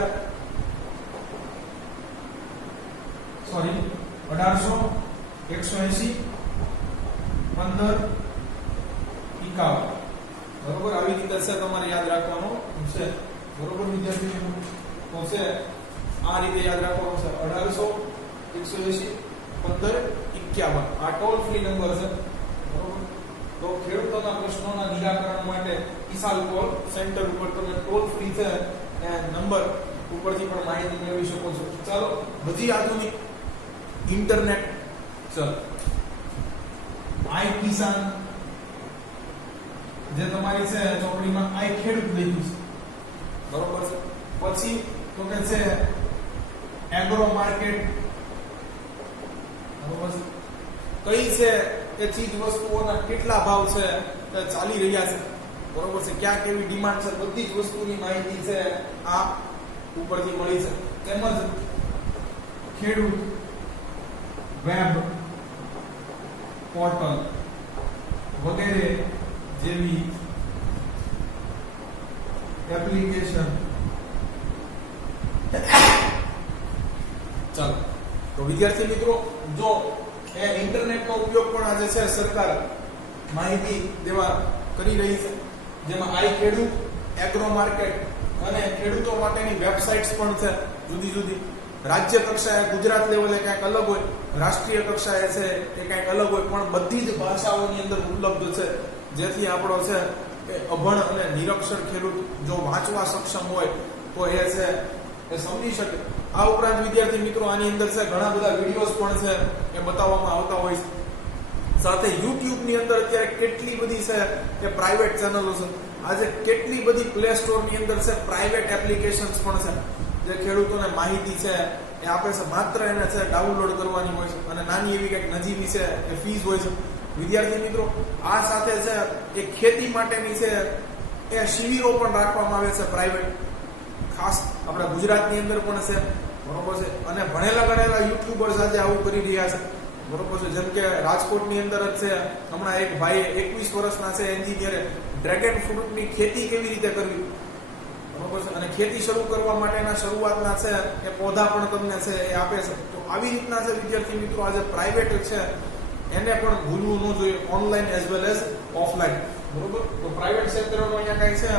180 15 51, બરોબર, આવી રીતે છે તમારે યાદ રાખવાનું છે, બરોબર વિદ્યાર્થી મિત્રો. તો છે આ રીતે યાદ રાખવાનું છે, 1800 180 15 51 આ ટોલ ફ્રી નંબર છે, બરોબર. તો ખેડૂતોના પ્રશ્નોના નિરાકરણ માટે કિસાન કોલ સેન્ટર ઉપર તમે ટોલ ફ્રી છે એ નંબર ઉપરથી પણ માહિતી મેળવી શકો છો. ચાલો, બધી આધુનિક ઇન્ટરનેટ, ચાલો, આઈ કિસાન જે તમારી છે ચોપડીમાં આઈ ખેડૂત લખ્યું છે, બરોબર છે. પછી તો કે છે એગ્રો માર્કેટ, બરોબર છે. કઈ છે એ ચીજ વસ્તુઓના કેટલા ભાવ છે તે ચાલી રહ્યા છે, બરોબર છે, ક્યાં કેવી ડિમાન્ડ છે, બધી જ વસ્તુની માહિતી છે આ ઉપરથી મળી છે. તેમજ ખેડૂત વેબ પોર્ટલ વગેરે જેવી એપ્લિકેશન. ચાલો, તો વિદ્યાર્થી મિત્રો, જો એ ઇન્ટરનેટનો ઉપયોગ પણ આજે છે સરકાર માહિતી દેવા કરી રહી છે, જેમાં આઈ ખેડૂત, એગ્રો માર્કેટ અને ખેડૂતો માટેની વેબસાઇટ્સ પણ છે જુદી જુદી. રાજ્ય કક્ષાએ ગુજરાત લેવલે ક્યાંક અલગ હોય, રાષ્ટ્રીય કક્ષાએ છે એ ક્યાંક અલગ હોય, પણ બધી જ ભાષાઓની અંદર ઉપલબ્ધ છે, જેથી આપણો છે એ અભણ અને નિરક્ષર ખેડૂત જો વાંચવા સક્ષમ હોય તો એ છે એ સમજી શકે. આ ઉપરાંત વિદ્યાર્થી મિત્રો, આની અંદર છે ઘણા બધા વિડીયોઝ પણ છે એ બતાવવામાં આવતા હોય છે. સાથે યુટ્યુબ ની અંદર અત્યારે કેટલી બધી છે કે પ્રાઇવેટ ચેનલો છે. આજે કેટલી બધી પ્લે સ્ટોર ની અંદર છે પ્રાઇવેટ એપ્લિકેશન્સ પણ છે, જે ખેડૂતોને માહિતી છે એ આપે છે. માત્ર એને છે ડાઉનલોડ કરવાની હોય છે અને નાની એવી કંઈક નજીવી છે એ ફીસ હોય છે. વિદ્યાર્થી મિત્રો, આ સાથે છે એ ખેતી માટેની છે એ શિબિરો પણ રાખવામાં આવે છે પ્રાઇવેટ, ખાસ આપણા ગુજરાતની અંદર પણ છે, બરોબર છે. અને ભણેલા ગણેલા યુટ્યુબર્સ આજે આવું કરી રહ્યા છે, બરોબર છે. જેમ કે રાજકોટની અંદર જ છે હમણાં એક ભાઈએ 21 વર્ષના છે એન્જિનિયરે ડ્રેગન ફ્રૂટની ખેતી કેવી રીતે કરવી, બરોબર છે, અને ખેતી શરૂ કરવા માટેના શરૂઆતના છે એ પૌધા પણ તમને છે એ આપે છે. તો આવી રીતના છે વિદ્યાર્થી મિત્રો, આજે પ્રાઇવેટ છે એને પણ ભૂલવું ન જોઈએ, online as well as offline, બરોબર. તો પ્રાઇવેટ ક્ષેત્રનો અહીંયા કઈ છે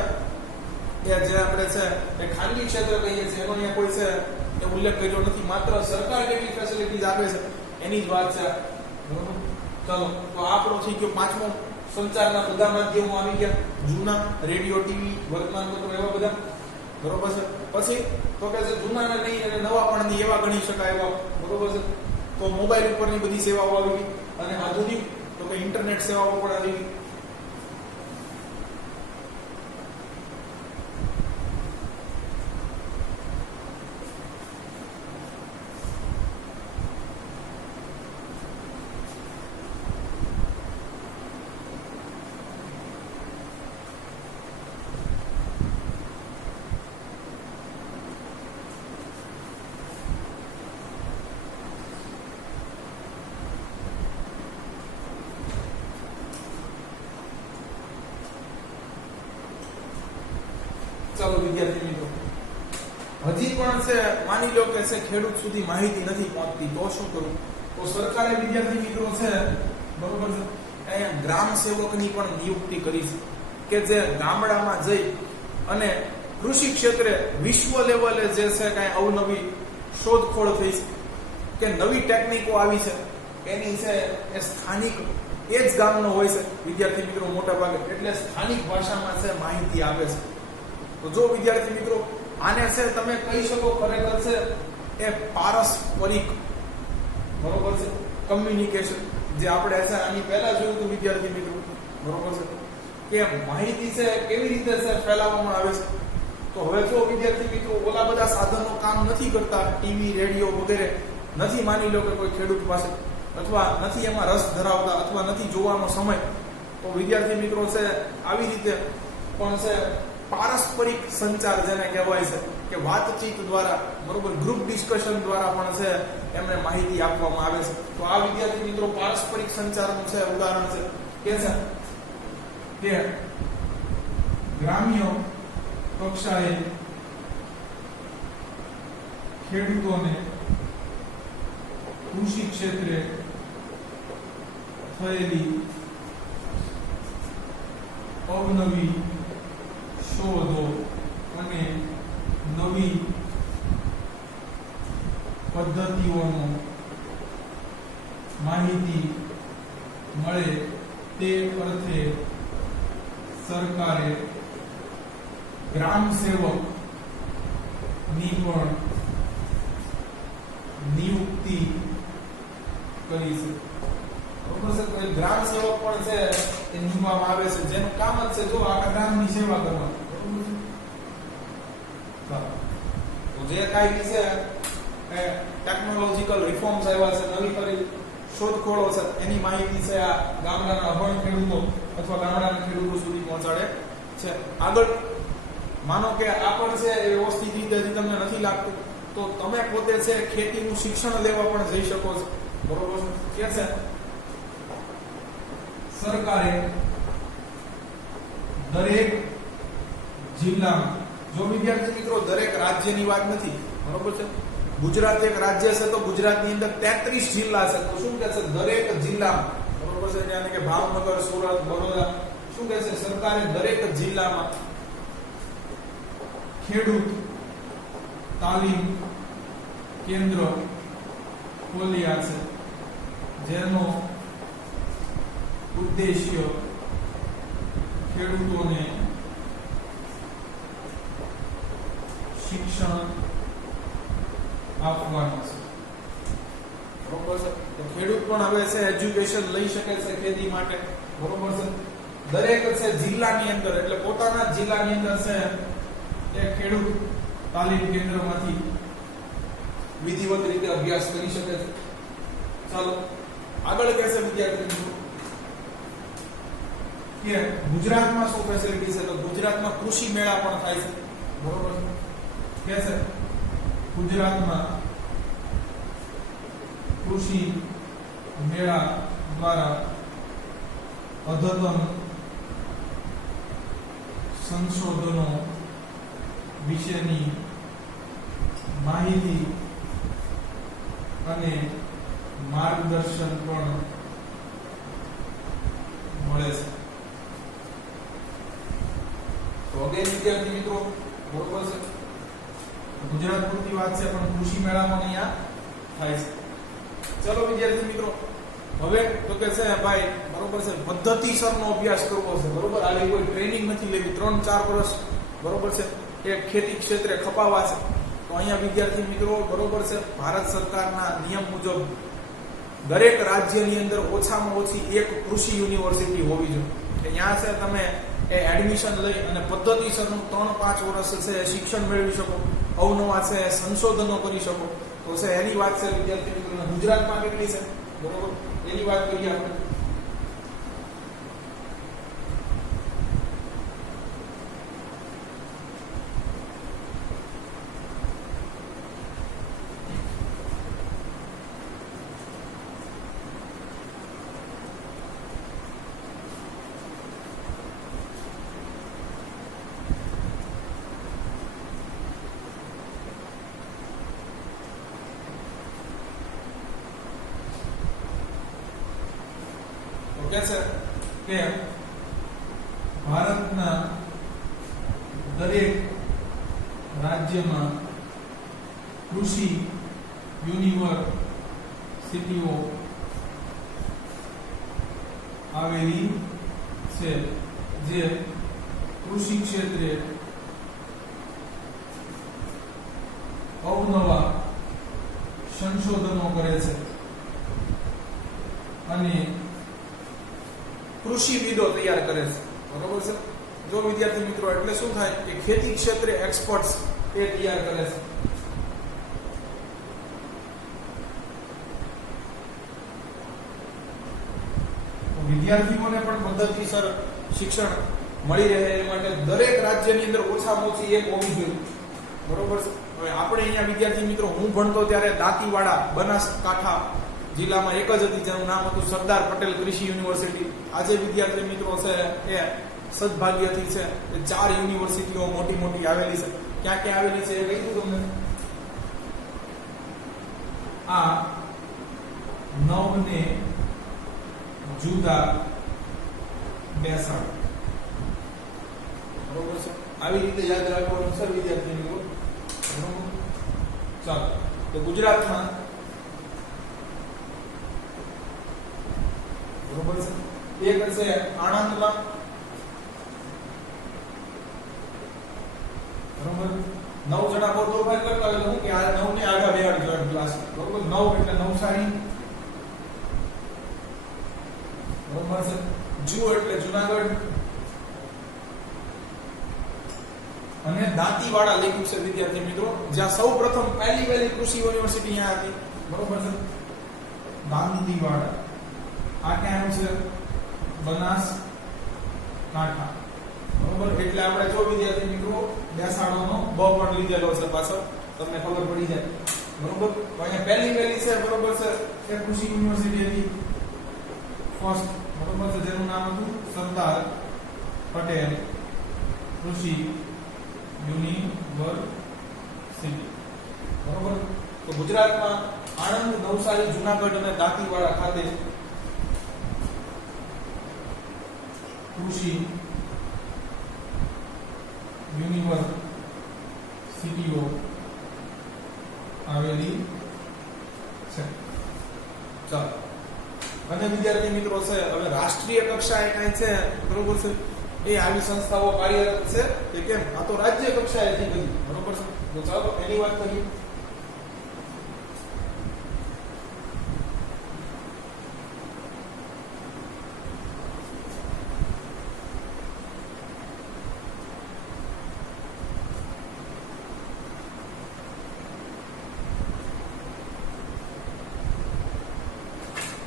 કે જે આપણે છે એ ખાનગી ક્ષેત્ર કહીએ છીએ એનો અહીંયા કોઈ છે એ ઉલ્લેખ કર્યો નથી, માત્ર સરકાર કેટલી ફેસિલિટીઝ આપે છે એની જ વાત છે, બરોબર. ચાલો, તો આપણો થઈ ગયો પાંચમો. સંચારના બધા માધ્યમો આવી ગયા, જૂના રેડિયો, ટીવી, વર્તમાનપત્રો એવા બધા, બરોબર છે. પછી તો કે છે જૂનાને નહીં અને નવા પણ નહીં એવા ગણી શકાય એવા, બરોબર છે. તો મોબાઈલ ઉપરની બધી સેવાઓ આવી ગઈ અને આધુનિક તો કે ઇન્ટરનેટ સેવાઓ પણ આવી ગઈ. ચાલો વિદ્યાર્થી મિત્રો, હજી પણ છે માની લો કે છે ખેડૂત સુધી માહિતી નથી પહોંચતી, તો શું કરવું? તો તો સરકારે વિદ્યાર્થી મિત્રો છે બરોબર છે અહીંયા ગ્રામ સેવકની પણ નિયુક્તિ કરી છે કે જે ગામડામાં જઈ અને કૃષિ ક્ષેત્રે વિશ્વ લેવલે જે છે કાંઈ અવનવી શોધખોળ થઈ છે કે નવી ટેકનિકો આવી છે એની છે એ સ્થાનિક એ જ ગામનો હોય છે વિદ્યાર્થી મિત્રો મોટા ભાગે, એટલે સ્થાનિક ભાષામાં છે માહિતી આપે છે. તો જો વિદ્યાર્થી મિત્રો આને છે તમે કહી શકો ખરેખર છે એ પારસ્પરિક બરોબર છે કમ્યુનિકેશન, જે આપણે છે આની પહેલા જોયું હતું વિદ્યાર્થી મિત્રો બરોબર છે કે માહિતી છે કેવી રીતે છે ફેલાવવામાં આવે છે. તો હવે જો વિદ્યાર્થી મિત્રો ઓલા બધા સાધનો કામ નથી કરતા, ટીવી રેડિયો વગેરે નથી, માની લો કે કોઈ ખેડૂત પાસે અથવા નથી એમાં રસ ધરાવતા અથવા નથી જોવાનો સમય, તો વિદ્યાર્થી મિત્રો છે આવી રીતે પણ છે પારસ્પરિક સંચાર જેને કહેવાય છે કે વાતચીત દ્વારા બરોબર ગ્રુપ ડિસ્કશન દ્વારા પણ છે એમને માહિતી આપવામાં આવે છે. તો આ વિદ્યાર્થી મિત્રો પારસ્પરિક સંચારનું છે ઉદાહરણ છે કે ગ્રામ્ય કક્ષાએ ખેડૂતોને કૃષિ ક્ષેત્રે થયેલી અવનવી શોધો અને નવી પદ્ધતિઓનો માહિતી મળે તે અર્થે સરકારે ગ્રામ સેવક ની પણ નિયુક્તિ કરી છે. ગ્રામ સેવક પણ છે એ નિમવામાં આવે છે, જેનું કામ જ છે જો આખા ગામની સેવા કરવાની. તો જે કાંઈ છે ટેકનોલોજીકલ રિફોર્મ્સ આવ્યા છે, નવી કરી શોધખોળો છે, એની માહિતી છે આ ગામડાના અભણ ખેડૂતો અથવા ગામડાના ખેડૂતો સુધી પહોંચાડે છે. આગળ માનો કે આ પણ છે એ વ્યવસ્થિત રીતે હજી તમને નથી લાગતું, તો તમે પોતે છે ખેતીનું શિક્ષણ લેવા પણ જઈ શકો છો બરોબર છે. કે છે સરકારે દરેક જિલ્લામાં, જો વિદ્યાર્થી મિત્રો દરેક રાજ્યની વાત નથી બરોબર છે, ગુજરાત એક રાજ્ય છે તો ગુજરાતની અંદર 33 જિલ્લા છે, તો શું કહે છે દરેક જિલ્લામાં બરોબર છે, એટલે કે ભાવનગર, સુરત, બરોડા, શું કહે છે સરકારે દરેક જિલ્લામાં ખેડૂત તાલીમ કેન્દ્ર ખોલ્યા છે, જેનો ઉદ્દેશ્ય ખેડૂતોને શિક્ષણ આપવાનો છે બરોબર છે. તો ખેડૂત પણ હવે છે એજ્યુકેશન લઈ શકે છે ખેતી માટે બરોબર છે. દરેક છે જિલ્લાની અંદર, એટલે પોતાના જિલ્લાની અંદર છે એ ખેડૂત તાલીમ કેન્દ્રમાંથી વિધિવત રીતે અભ્યાસ કરી શકે છે. ચાલો આગળ કહેશે વિદ્યાર્થી મિત્રો કે ગુજરાતમાં શું ફેસિલિટી છે, તો ગુજરાતમાં કૃષિ મેળા પણ થાય છે બરોબર છે. કે છે ગુજરાતમાં કૃષિ મેળા દ્વારા અદ્યતન સંશોધનો વિશેની માહિતી અને માર્ગદર્શન પણ મળે છે. તો અગેન વિદ્યાર્થી મિત્રો બરોબર છે, ગુજરાત પૂરતી વાત છે પણ કૃષિ મેળા પણ અહીંયા થાય છે. ચલો વિદ્યાર્થી મિત્રો હવે તો કે છે ભાઈ બરોબર છે પદ્ધતિસરનો અભ્યાસ કરવો છે બરોબર, આવી કોઈ ટ્રેનિંગ નથી લેવી, 3-4 વર્ષ બરોબર છે એ ખેતી ક્ષેત્રે ખપાવા છે. તો અહીંયા વિદ્યાર્થી મિત્રો બરોબર છે ભારત સરકારના નિયમ મુજબ દરેક રાજ્યની અંદર ઓછામાં ઓછી એક કૃષિ યુનિવર્સિટી હોવી જોઈએ. ત્યાં છે તમે એ એડમિશન લઈ અને પદ્ધતિસરનું 3-5 વર્ષ છે શિક્ષણ મેળવી શકો, અવનવા છે સંશોધનો કરી શકો. તો છે એની વાત છે વિદ્યાર્થી મિત્રો ગુજરાતમાં કેટલી છે બરોબર એની વાત કરીએ આપણે. કે છે કે ભારતના દરેક રાજ્યમાં કૃષિ યુનિવર્સિટીઓ આવેલી છે જે કૃષિ ક્ષેત્રે અવનવા સંશોધનો કરે છે અને કૃષિવિદો તૈયાર કરે છે. બરોબર છે. જો વિદ્યાર્થી મિત્રો એટલે શું થાય કે ખેતી ક્ષેત્રે એક્સપર્ટ્સ એ તૈયાર કરે છે. વિદ્યાર્થીઓને પણ પદ્ધતિસર શિક્ષણ મળી રહે એ માટે દરેક રાજ્યની અંદર ઓછામાં ઓછી એક હોવી જોઈએ. બરોબર છે. હવે આપણે અહીંયા વિદ્યાર્થી મિત્રો હું ભણતો ત્યારે દાંતીવાડા બનાસકાંઠા જિલ્લામાં એક જ હતી જેનું નામ હતું સરદાર પટેલ કૃષિ યુનિવર્સિટી. આજે વિદ્યાર્થી મિત્રો છે એ સદભાગ્યથી છે એ 4 યુનિવર્સિટીઓ મોટી મોટી આવેલી છે. ક્યાં ક્યાં આવેલી છે એ કહી દઉં તમને. આ 9 ને જુદા બેસાડ. બરોબર છે. આવી રીતે યાદ રાખવાનું છે વિદ્યાર્થી મિત્રો. ચાલો તો ગુજરાતમાં બરોબર છે એક છે આણંદમાં. બરોબર 9 જણા બોર્ડ પ્રોફાઇલ કરતા હોય તો હું કે આ 9 ને આગળ બેહાડજો એમ ક્લાસ. બરોબર 9 એટલે નવસારી. બરોબર છે. જુ એટલે જુનાગઢ અને દાંતીવાડા લખ્યું છે વિદ્યાર્થી મિત્રો, જ્યાં સૌપ્રથમ પહેલી કૃષિ યુનિવર્સિટી અહીંયા હતી. બરોબર છે. દાંતીવાડા આ ક્યાં છે? બનાસકાંઠા. બરોબર. એટલે આપણે જો વિદ્યાર્થી મિત્રો બેસાડોનો બ પણ લીધેલો છે પાછળ, તમને ખબર પડી જાય. બરોબર. તો અહીંયા પહેલી છે. બરોબર છે. કે કૃષિ યુનિવર્સિટી હતી ફર્સ્ટ. બરોબર છે. જેનું નામ હતું સરદાર પટેલ કૃષિ યુનિવર્સિટી. બરોબર. તો ગુજરાતમાં આણંદ, નવસારી, જુનાગઢ અને દાંતીવાડા ખાતે કૃષિ યુનિવર્સિટીઓ આવેલી છે. ચાલો. અને વિદ્યાર્થી મિત્રો છે હવે રાષ્ટ્રીય કક્ષાએ કઈ છે બરોબર છે એ આવી સંસ્થાઓ કાર્યરત છે કે કેમ? આ તો રાજ્ય કક્ષાએથી ગઈ. બરોબર છે. તો ચાલો એની વાત કરીએ.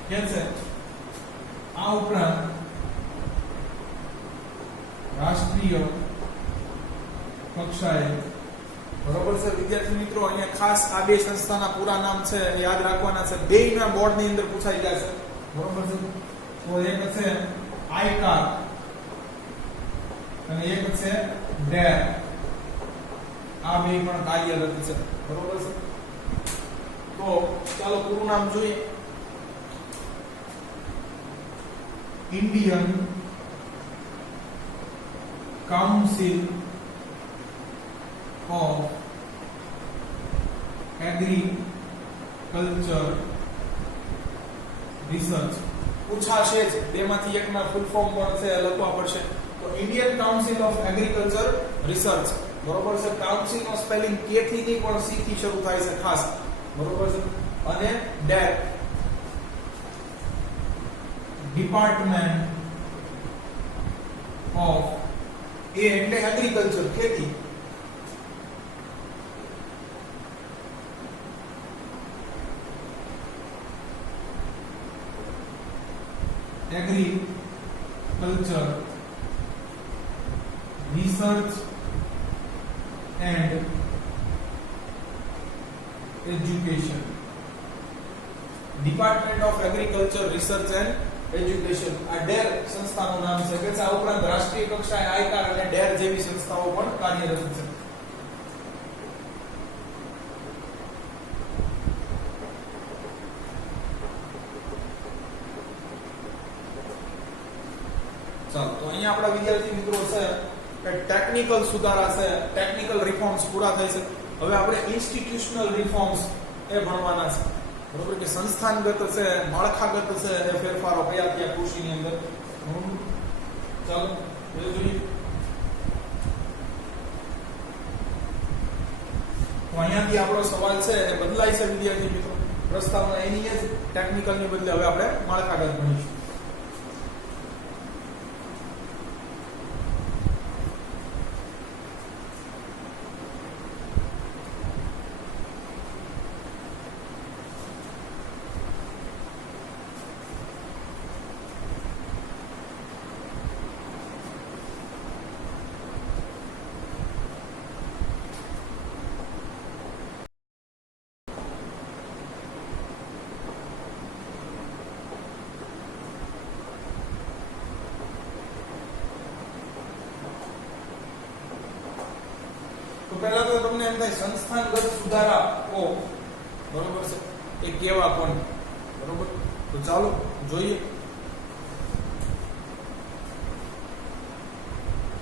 કેમ છે? આ ઉપરાંત રાષ્ટ્રીય કક્ષાએ બરોબર છે વિદ્યાર્થી મિત્રો અહીંયા ખાસ આ બે સંસ્થાના પૂરા નામ છે યાદ રાખવાના છે. બેયના બોર્ડની અંદર પૂછાઈ જશે. બરોબર છે. તો એક છે આઈકાર અને એક છે ડેર. આ બે પણ કાર્યરત છે. બરોબર છે. તો ચાલો પૂરું નામ જોઈએ. Indian Council of Agriculture Research. પૂછાશે જ બેમાંથી એકના ફૂલ ફોર્મ પણ છે લખવા પડશે. તો Indian council of agriculture research. બરોબર છે. કાઉન્સિલ નો સ્પેલિંગ કે થી નહીં પણ સી થી શરૂ થાય છે ખાસ. બરોબર છે. અને ડેટ ડિપાર્ટમેન્ટ ઓફ એ એટલે એગ્રીકલ્ચર ખેતી. Agriculture research and education. Department of agriculture research and education. આ ડેર સંસ્થાનું નામ છે. કે આ ઉપરાંત રાષ્ટ્રીય કક્ષાએ આઈકાર અને ડેર જેવી સંસ્થાઓ પણ કાર્યરત છે. ચાલો તો અહીંયા આપણા વિદ્યાર્થી મિત્રો છે કે ટેકનિકલ સુધારા છે, ટેકનિકલ રિફોર્મ્સ પૂરા થાય છે. હવે આપણે ઇન્સ્ટિટ્યુશનલ રિફોર્મ્સ એ ભણવાના છે. બરોબર કે સંસ્થાનગત છે, માળખાગત છે એ ફેરફારો કયા કયા કૃષિની અંદર. ચાલો જોઈએ. તો અહીંયાથી આપણો સવાલ છે એ બદલાય છે વિદ્યાર્થી મિત્રો. પ્રસ્તાવના એની જ ટેકનિકલની બદલે હવે આપણે માળખાગત ભણીશું. તો પહેલા તો તમને એમ થાય સંસ્થાનગત સુધારાઓ બરોબર છે એ કેવા કોણ, બરોબર. તો ચાલો જોઈએ.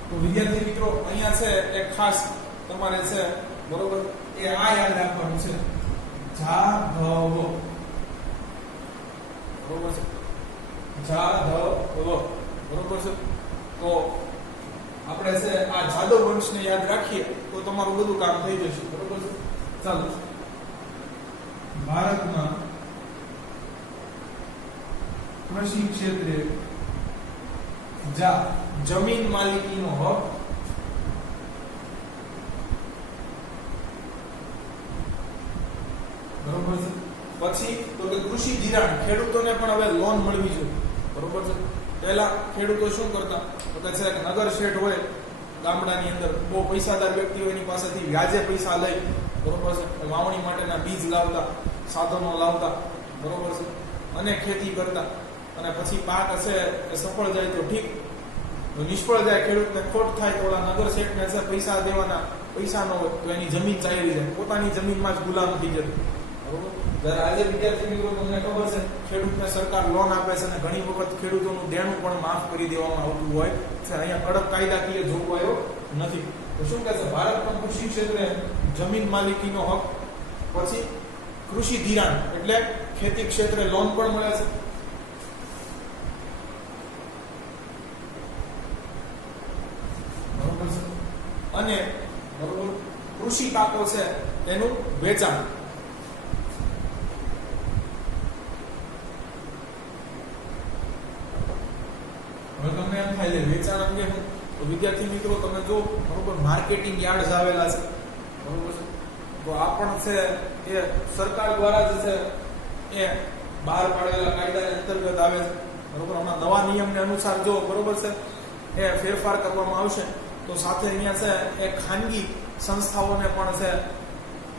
તો વિદ્યાર્થી મિત્રો અહીંયા છે એક ખાસ તમારે છે બરોબર એ આ યાદ રાખવાનું છે, જાધવ. બરોબર છે, જાધવ. બરોબર છે. તો આપણે છે આ જાદવ વંશને યાદ રાખીએ તો તમારું બધું કામ થઈ જશે. બરોબર છે. ચાલો ભારતમાં કૃષિ ક્ષેત્રે જમીન માલિકીનો હક બરોબર છે. પછી તો કે કૃષિ ધિરાણ, ખેડૂતોને પણ હવે લોન મળવી જોઈએ. બરોબર છે. પહેલા ખેડૂતો શું કરતા તો કે છે નગર શેઠ હોય ગામડાની અંદર, બહુ પૈસાદાર વ્યક્તિ હોય એની પાસેથી વ્યાજે પૈસા લઈ બરોબર છે વાવણી માટેના બીજ લાવતા, સાધનો લાવતા. બરોબર છે. અને ખેતી કરતા. અને પછી પાક હશે એ સફળ જાય તો ઠીક, નિષ્ફળ જાય, ખેડૂતને ખોટ થાય તો ઓલા નગર શેઠને છે પૈસા દેવાના, પૈસા ન હોય તો એની જમીન ચાલી જાય, પોતાની જમીનમાં જ ગુલામ થઈ જાય. બરોબર. જ્યારે આજે વિદ્યાર્થી મિત્રો તમને ખબર છે ખેડૂતને સરકાર લોન આપે છે અને ઘણી વખત ખેડૂતોનું દેણું પણ માફ કરી દેવામાં આવતું હોય છે. અહીંયા કડક કાયદાકીય જોગવાઈઓ નથી. તો શું કહે છે ભારતમાં કૃષિ ક્ષેત્રે જમીન માલિકીનો હક, પછી કૃષિ ધિરાણ એટલે ખેતી ક્ષેત્રે લોન પણ મળે છે. બરોબર છે. અને બરોબર કૃષિ પાકો છે તેનું વેચાણ. હવે તમને એમ થાય છે વેચાણ અંગે તો વિદ્યાર્થી મિત્રો તમે જો બરોબર માર્કેટિંગ યાર્ડ્સ આવેલા છે. બરોબર છે. તો આ પણ છે એ સરકાર દ્વારા જ છે એ બહાર પાડેલા કાયદાના અંતર્ગત આવે છે. બરોબર. હમણાં નવા નિયમને અનુસાર જો બરોબર છે એ ફેરફાર કરવામાં આવશે તો સાથે અહીંયા છે એ ખાનગી સંસ્થાઓને પણ છે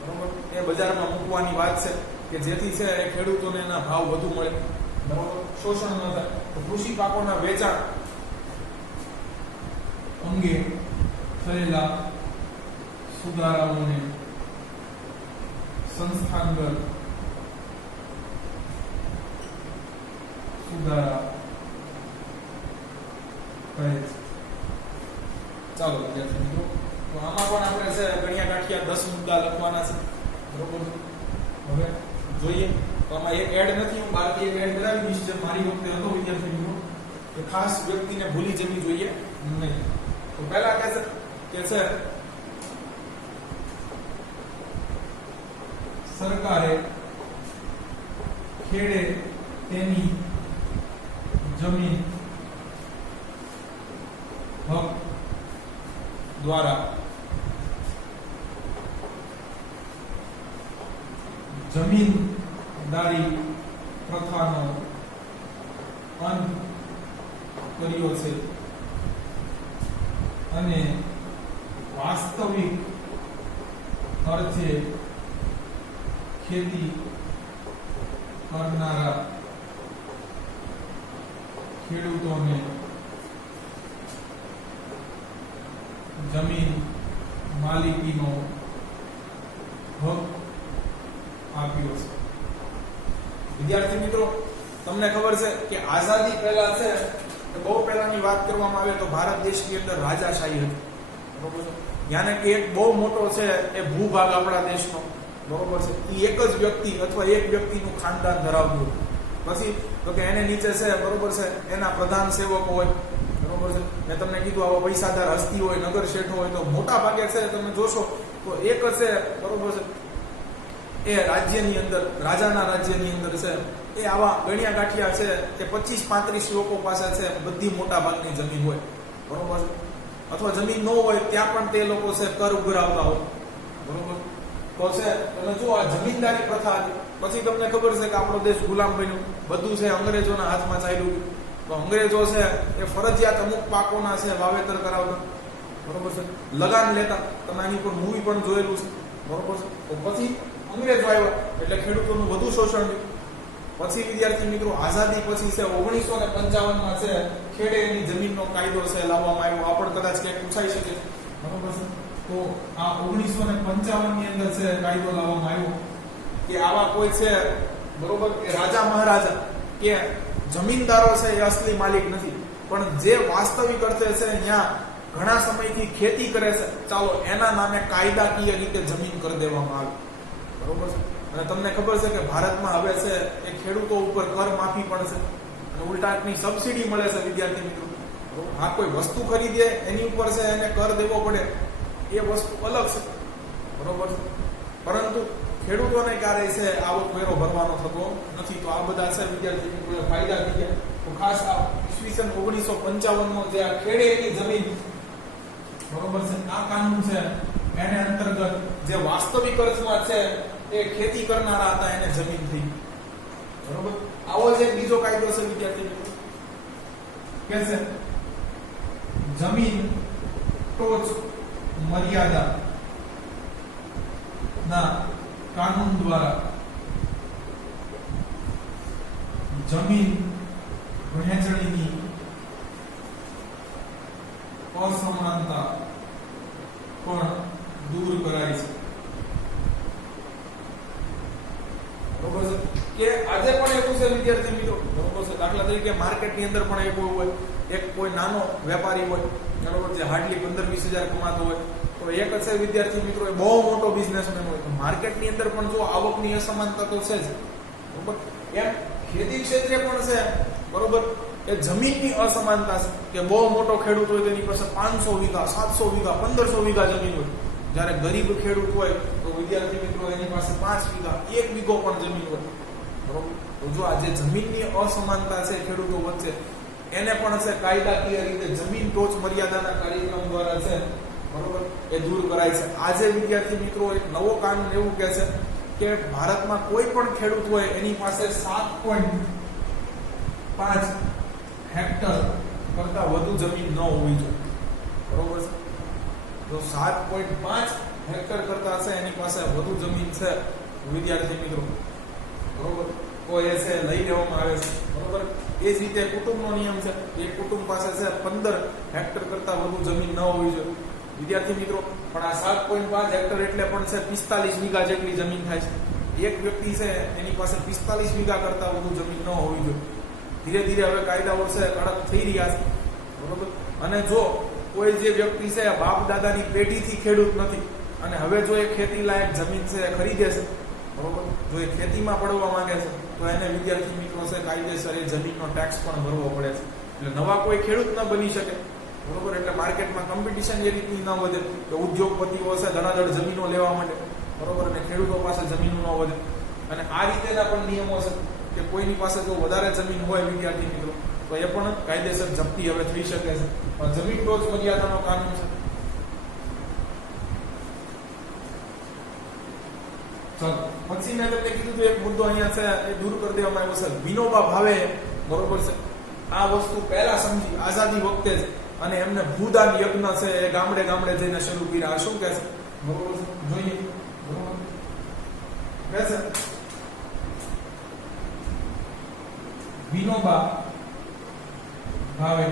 બરોબર એ બજારમાં મૂકવાની વાત છે કે જેથી છે એ ખેડૂતોને એના ભાવ વધુ મળે. બરોબર. શોષણ ન થાય. તો કૃષિ પાકોના વેચાણ અંગે થયેલા સુધારાઓને સંસ્થાનગત સુધારા કહે છે. ચાલો વિદ્યાર્થી મિત્રો તો આમાં પણ આપણે છે ગણ્યા ગાંઠિયા 10 મુદ્દા લખવાના છે. બરોબર. હવે જોઈએ. તો આમાં એક એડ નથી, હું બહારથી એક એડ કરાવી દઈશ જે મારી વખતે હતો વિદ્યાર્થી મિત્રો, કે ખાસ વ્યક્તિને ભૂલી જવી જોઈએ નહીં. તો પહેલા કે છે સરકારે ખેડે તેની જમીન હક દ્વારા જમીનદારી પ્રથાનો અંત કર્યો છે અને વાસ્તવિક અર્થે ખેતી કરનારા ખેડૂતોને જમીન માલિકીનો હક આપ્યો છે. વિદ્યાર્થી મિત્રો તમને ખબર છે કે આઝાદી પહેલા છે બહુ પહેલાનો પ્રકારની વાત કરવામાં આવે તો ભારત દેશની અંદર રાજાશાહી હતી, બરોબર છે. યાને કે એક બહુ મોટો છે એ ભૂભાગ આપણા દેશનો, બરોબર છે, એ એક જ વ્યક્તિ અથવા એક વ્યક્તિનું ખાનદાન ધરાવતું હતું. પછી તો કે એને નીચે છે, બરોબર છે, એના પ્રધાન સેવકો હોય, બરોબર છે. મેં તમને કીધું આવા પૈસાદાર હસ્તી હોય, નગર શેઠો હોય, તો મોટા ભાગે છે તમે જોશો તો એક છે, બરોબર છે, એ રાજ્યની અંદર, રાજાના રાજ્યની અંદર છે એ આવા ગણ્યા ગાંઠિયા છે કે 25-35 લોકો પાસે છે બધી મોટા ભાગની જમીન હોય, બરોબર છે. અથવા જમીન ન હોય ત્યાં પણ તે લોકો છે કર ઉઘરાવતા હોય, બરોબર. તો છે તમે જુઓ આ જમીનદારી પ્રથા હતી. પછી તમને ખબર છે કે આપણો દેશ ગુલામ બન્યો, બધું છે અંગ્રેજોના હાથમાં ચાલ્યું. તો અંગ્રેજો છે એ ફરજિયાત અમુક પાકોના છે વાવેતર કરાવતા, બરોબર છે, લગાન લેતા. તમે આની પર મૂવી પણ જોયેલું છે, બરોબર છે. તો પછી અંગ્રેજો આવ્યા એટલે ખેડૂતોનું વધુ શોષણ થયું. પછી વિદ્યાર્થી મિત્રો આઝાદી પછી છે 1955માં છે ખેડે એની જમીનનો કાયદો છે લાવવામાં આવ્યો. આ પણ કદાચ ક્યાંક પૂછાઈ શકે, બરોબર છે. તો આ 1955 ની અંદર છે કાયદો લાવવામાં આવ્યો કે આવા કોઈ છે, બરોબર, કે રાજા મહારાજા કે જમીનદારો છે એ અસલી માલિક નથી, પણ જે વાસ્તવિક અર્થે છે ત્યાં ઘણા સમયથી ખેતી કરે છે, ચાલો એના નામે કાયદાકીય રીતે જમીન કરી દેવામાં આવે, બરોબર છે. અને તમને ખબર છે કે ભારતમાં હવે છે એ ખેડૂતો ઉપર કર માફી પણ છે અને ઉલટાની સબસિડી મળે છે વિદ્યાર્થી મિત્રો. હા, કોઈ વસ્તુ ખરીદે એની ઉપર છે એને કર દેવો પડે એ વસ્તુ અલગ છે, બરોબર છે. પરંતુ ખેડૂતોને ક્યારેય છે આવક વેરો ભરવાનો થતો નથી. તો આ બધા છે વિદ્યાર્થી મિત્રો ફાયદા થઈ ગયા. તો ખાસ આ ઈસવીસન 1955 નો જે આ ખેડેની જમીન, બરોબર છે, આ કાનૂન છે એને અંતર્ગત જે વાસ્તવિક અર્થમાં છે એ ખેતી કરનારા હતા એને જમીન થઈ, બરોબર. આવો જ એક બીજો કાયદો છે વિદ્યાર્થી મિત્રો કે છે જમીન ટોચ મર્યાદા ના કાનૂન દ્વારા જમીન વહેંચણીની અસમાનતા પણ દૂર કરાય છે, બરોબર છે. કે આજે પણ એવું છે વિદ્યાર્થી મિત્રો, બરોબર છે. દાખલા તરીકે માર્કેટની અંદર પણ એવું હોય, એક કોઈ નાનો વેપારી હોય, બરોબર છે, હાર્ડલી 15-20 હજાર કમાતો હોય, તો એક છે વિદ્યાર્થી મિત્રો એ બહુ મોટો બિઝનેસમેન હોય. માર્કેટની અંદર પણ જો આવકની અસમાનતા તો છે જ, બરોબર. એમ ખેતી ક્ષેત્રે પણ છે, બરોબર, એ જમીનની અસમાનતા છે કે બહુ મોટો ખેડૂત હોય તેની પાસે 500 વીઘા, 700 વીઘા, 1500 વીઘા જમીન હોય, જ્યારે ગરીબ ખેડૂત હોય તો વિદ્યાર્થી મિત્રો એની પાસે 5 વીઘા, 1 વીઘો પણ જમીન હોય, બરોબર. તો જો આ જે જમીનની અસમાનતા છે ખેડૂતો વચ્ચે એને પણ છે કાયદાકીય રીતે જમીન ટોચ મર્યાદાના કાર્યક્રમ દ્વારા છે, બરોબર, એ દૂર કરાય છે. આજે વિદ્યાર્થી મિત્રો એક નવો કાનૂન એવું કહે છે કે ભારતમાં કોઈ પણ ખેડૂત હોય એની પાસે 7.5 હેક્ટર કરતા વધુ જમીન ન હોવી જોઈએ, બરોબર છે. તો 7.5 હેક્ટર કરતા છે એની પાસે વધુ જમીન છે વિદ્યાર્થી મિત્રો, બરોબર, તો એ છે લઈ લેવામાં આવે છે, બરોબર. એ જ રીતે કુટુંબનો નિયમ છે, એક કુટુંબ પાસે છે 15 હેક્ટર કરતા વધુ જમીન ન હોવી જોઈએ વિદ્યાર્થી મિત્રો. પણ આ 7.5 હેક્ટર એટલે પણ છે 45 વીઘા જેટલી જમીન થાય છે. એક વ્યક્તિ છે એની પાસે 45 વીઘા કરતા વધુ જમીન ન હોવી જોઈએ. ધીરે ધીરે હવે કાયદાઓ છે કડક થઈ રહ્યા છે, બરોબર. અને જો કોઈ જે વ્યક્તિ છે બાપ દાદાની પેઢીથી ખેડૂત નથી અને હવે જો એ ખેતી લાયક જમીન છે ખરીદે છે, બરોબર, જો એ ખેતીમાં પડવા માંગે છે તો એને વિદ્યાર્થી મિત્રો છે કાયદેસર એ જમીનનો ટેક્સ પણ ભરવો પડે છે. એટલે નવા કોઈ ખેડૂત ન બની શકે, બરોબર. એટલે માર્કેટમાં કોમ્પિટિશન એ રીતની ન વધે કે ઉદ્યોગપતિઓ છે ધડાધડ જમીનો લેવા માટે, બરોબર, અને ખેડૂતો પાસે જમીનો ન વધે. અને આ રીતેના પણ નિયમો છે કે કોઈની પાસે જો વધારે જમીન હોય વિદ્યાર્થી મિત્રો તો એ પણ કાયદેસર જપ્તી હવે થઈ શકે છે. પણ જમીન ટોચ મર્યાદાનો કાનૂન છે. ચાલો પછી મેં તમને કીધું એક મુદ્દો અહીંયા છે એ દૂર કરી દેવામાં આવ્યો છે. વિનોબા ભાવે, બરોબર છે, આ વસ્તુ પહેલા સમજી આઝાદી વખતે જ, અને એમને ભૂદાન યજ્ઞ છે એ ગામડે ગામડે જઈને શરૂ કર્યા. શું કહે છે, બરોબર છે, જોઈએ, બરોબર કહે છે વિનોબા ભાવે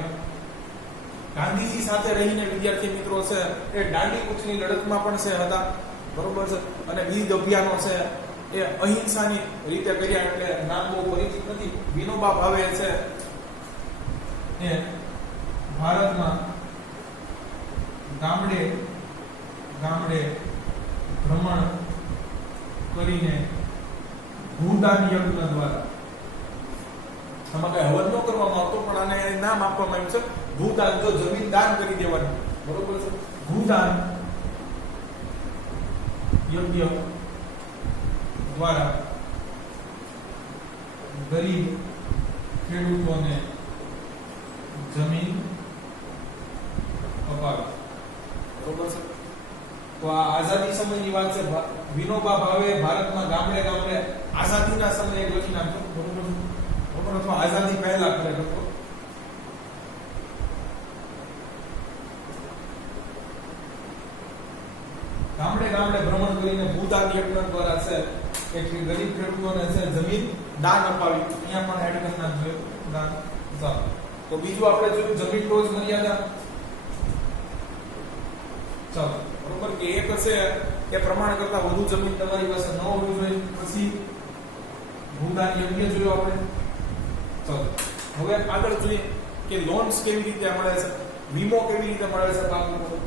ગાંધીજી સાથે રહીને વિદ્યાર્થી મિત્રો છે એ દાંડી કૂચની લડતમાં પણ છે હતા, બરોબર છે, અને વિવિધ અભિયાનો છે એ અહિંસાની રીતે કર્યા. એટલે નામ બહુ પરિચિત નથી. વિનોબા ભાવે છે એ ભારતમાં ગામડે ગામડે ભ્રમણ કરીને ભૂદાન યજ્ઞ દ્વારા, આમાં કઈ હવન ન કરવામાં આવતો પણ આને નામ આપવામાં આવ્યું છે ભૂદાન. જો જમીન દાન કરી દેવાની, બરોબર છે, ભૂદાન યજ્ઞ દ્વારા ગરીબ ખેડૂતોને જમીન અપાવી, બરોબર છે. તો આ આઝાદી સમયની વાત છે. વિનોબા ભાવે ભારતમાં ગામડે ગામડે આઝાદીના સમયે લખી નાખ્યો, બરોબર છે, બરોબર, અથવા આઝાદી પહેલા ખરેખર તો ગામડે ગામડે ભ્રમણ કરીને ભૂદાન યજ્ઞ દ્વારા છે એક ગરીબ ખેડૂતોને છે જમીન દાન અપાવી. અહીંયા પણ એડ કરી નાખજો દાન. ચાલો, તો બીજું આપણે જોયું જમીન રોજ મર્યાદા. ચાલો, બરોબર, કે એક હશે એ પ્રમાણ કરતા વધુ જમીન તમારી પાસે ન હોવી જોઈએ. પછી ભૂદાન યજ્ઞ જોયો આપણે. ચાલો, હવે આગળ જોઈએ કે લોન્સ કેવી રીતે મળે છે, વીમો કેવી રીતે મળે છે પાક ઉપર.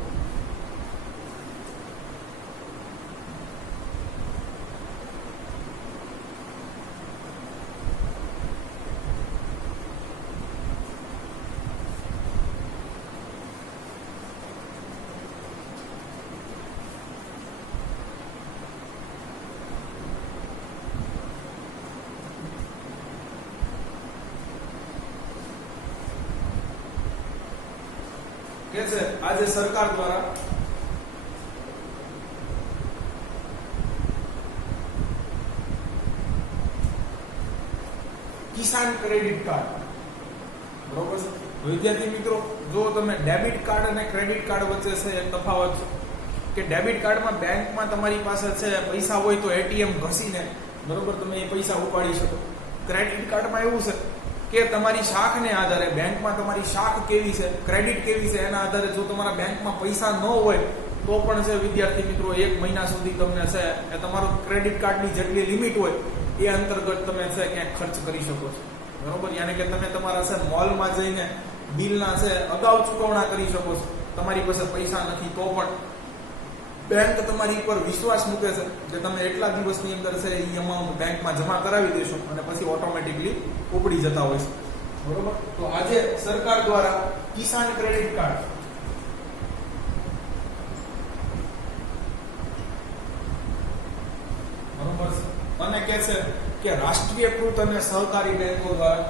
કે છે આજે સરકાર દ્વારા કિસાન ક્રેડિટ કાર્ડ, બરોબર છે. વિદ્યાર્થી મિત્રો, જો તમે ડેબિટ કાર્ડ અને ક્રેડિટ કાર્ડ વચ્ચે છે એક તફાવત છે કે ડેબિટ કાર્ડમાં બેંકમાં તમારી પાસે છે પૈસા હોય તો એટીએમ ઘસીને, બરોબર, તમે એ પૈસા ઉપાડી શકો. ક્રેડિટ કાર્ડમાં એવું છે કે તમારી શાખને આધારે, બેંકમાં તમારી શાખ કેવી છે, ક્રેડિટ કેવી છે, એના આધારે જો તમારા બેંકમાં પૈસા ન હોય તો પણ છે વિદ્યાર્થી મિત્રો 1 મહિના સુધી તમને છે એ તમારું ક્રેડિટ કાર્ડની જેટલી લિમિટ હોય એ અંતર્ગત તમે છે ક્યાંક ખર્ચ કરી શકો છો, બરોબર. યાની કે તમે તમારા છે મોલમાં જઈને બિલના છે અગાઉ ચૂકવણા કરી શકો છો. તમારી પાસે પૈસા નથી તો પણ બેંક તમારી ઉપર વિશ્વાસ મૂકે છે કે તમે એટલા દિવસની અંદર છે એ અમાઉન્ટ બેંકમાં જમા કરાવી દેશો અને પછી ઓટોમેટિકલી ઉપડી જતા હોય છે, બરોબર. તો આજે સરકાર દ્વારા કિસાન ક્રેડિટ કાર્ડ, બરોબર છે, અને કે છે કે રાષ્ટ્રીયકૃત અને સહકારી બેંકો દ્વારા,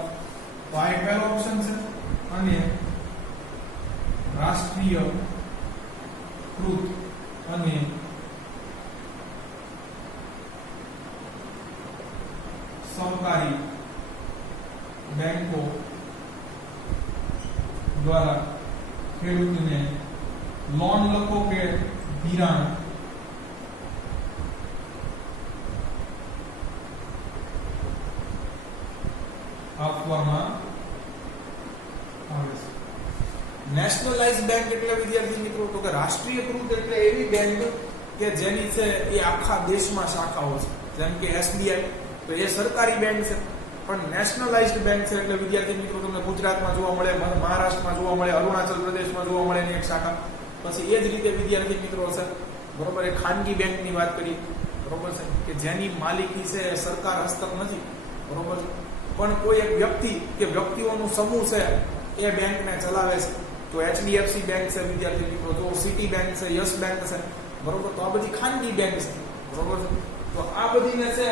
તો આ એક પહેલો ઓપ્શન છે, અને રાષ્ટ્રીયકૃત અને સહકારી બેંકો દ્વારા ખેડૂતને લોન લખો કે ધિરાણ આપવામાં આવે છે. નેશનલાઇઝ બેંક એટલે વિદ્યાર્થી મિત્રો તો કે રાષ્ટ્રીયકૃત એટલે એવી બેંક કે જેની છે એ આખા દેશમાં શાખાઓ છે. જેમ કે એસબીઆઈ, તો એ સરકારી બેંક છે, પણ નેશનલાઇઝ્ડ બેંક છે એટલે વિદ્યાર્થી મિત્રો તમને ગુજરાતમાં જોવા મળે, મહારાષ્ટ્રમાં જોવા મળે, અરુણાચલ પ્રદેશમાં જોવા મળે એની એક શાખા. પછી એ જ રીતે વિદ્યાર્થી મિત્રો છે, બરોબર, એ ખાનગી બેંકની વાત કરી, બરોબર છે, કે જેની માલિકી છે એ સરકાર હસ્તક નથી, બરોબર છે, પણ કોઈ એક વ્યક્તિ કે વ્યક્તિઓનું સમૂહ છે એ બેંકને ચલાવે છે. તો એચડીએફસી બેંક છે વિદ્યાર્થી મિત્રો, તો સિટી બેંક છે, યસ બેંક છે, બરોબર. તો આ બધી ખાનગી બેંક છે, બરોબર છે. તો આ બધીને છે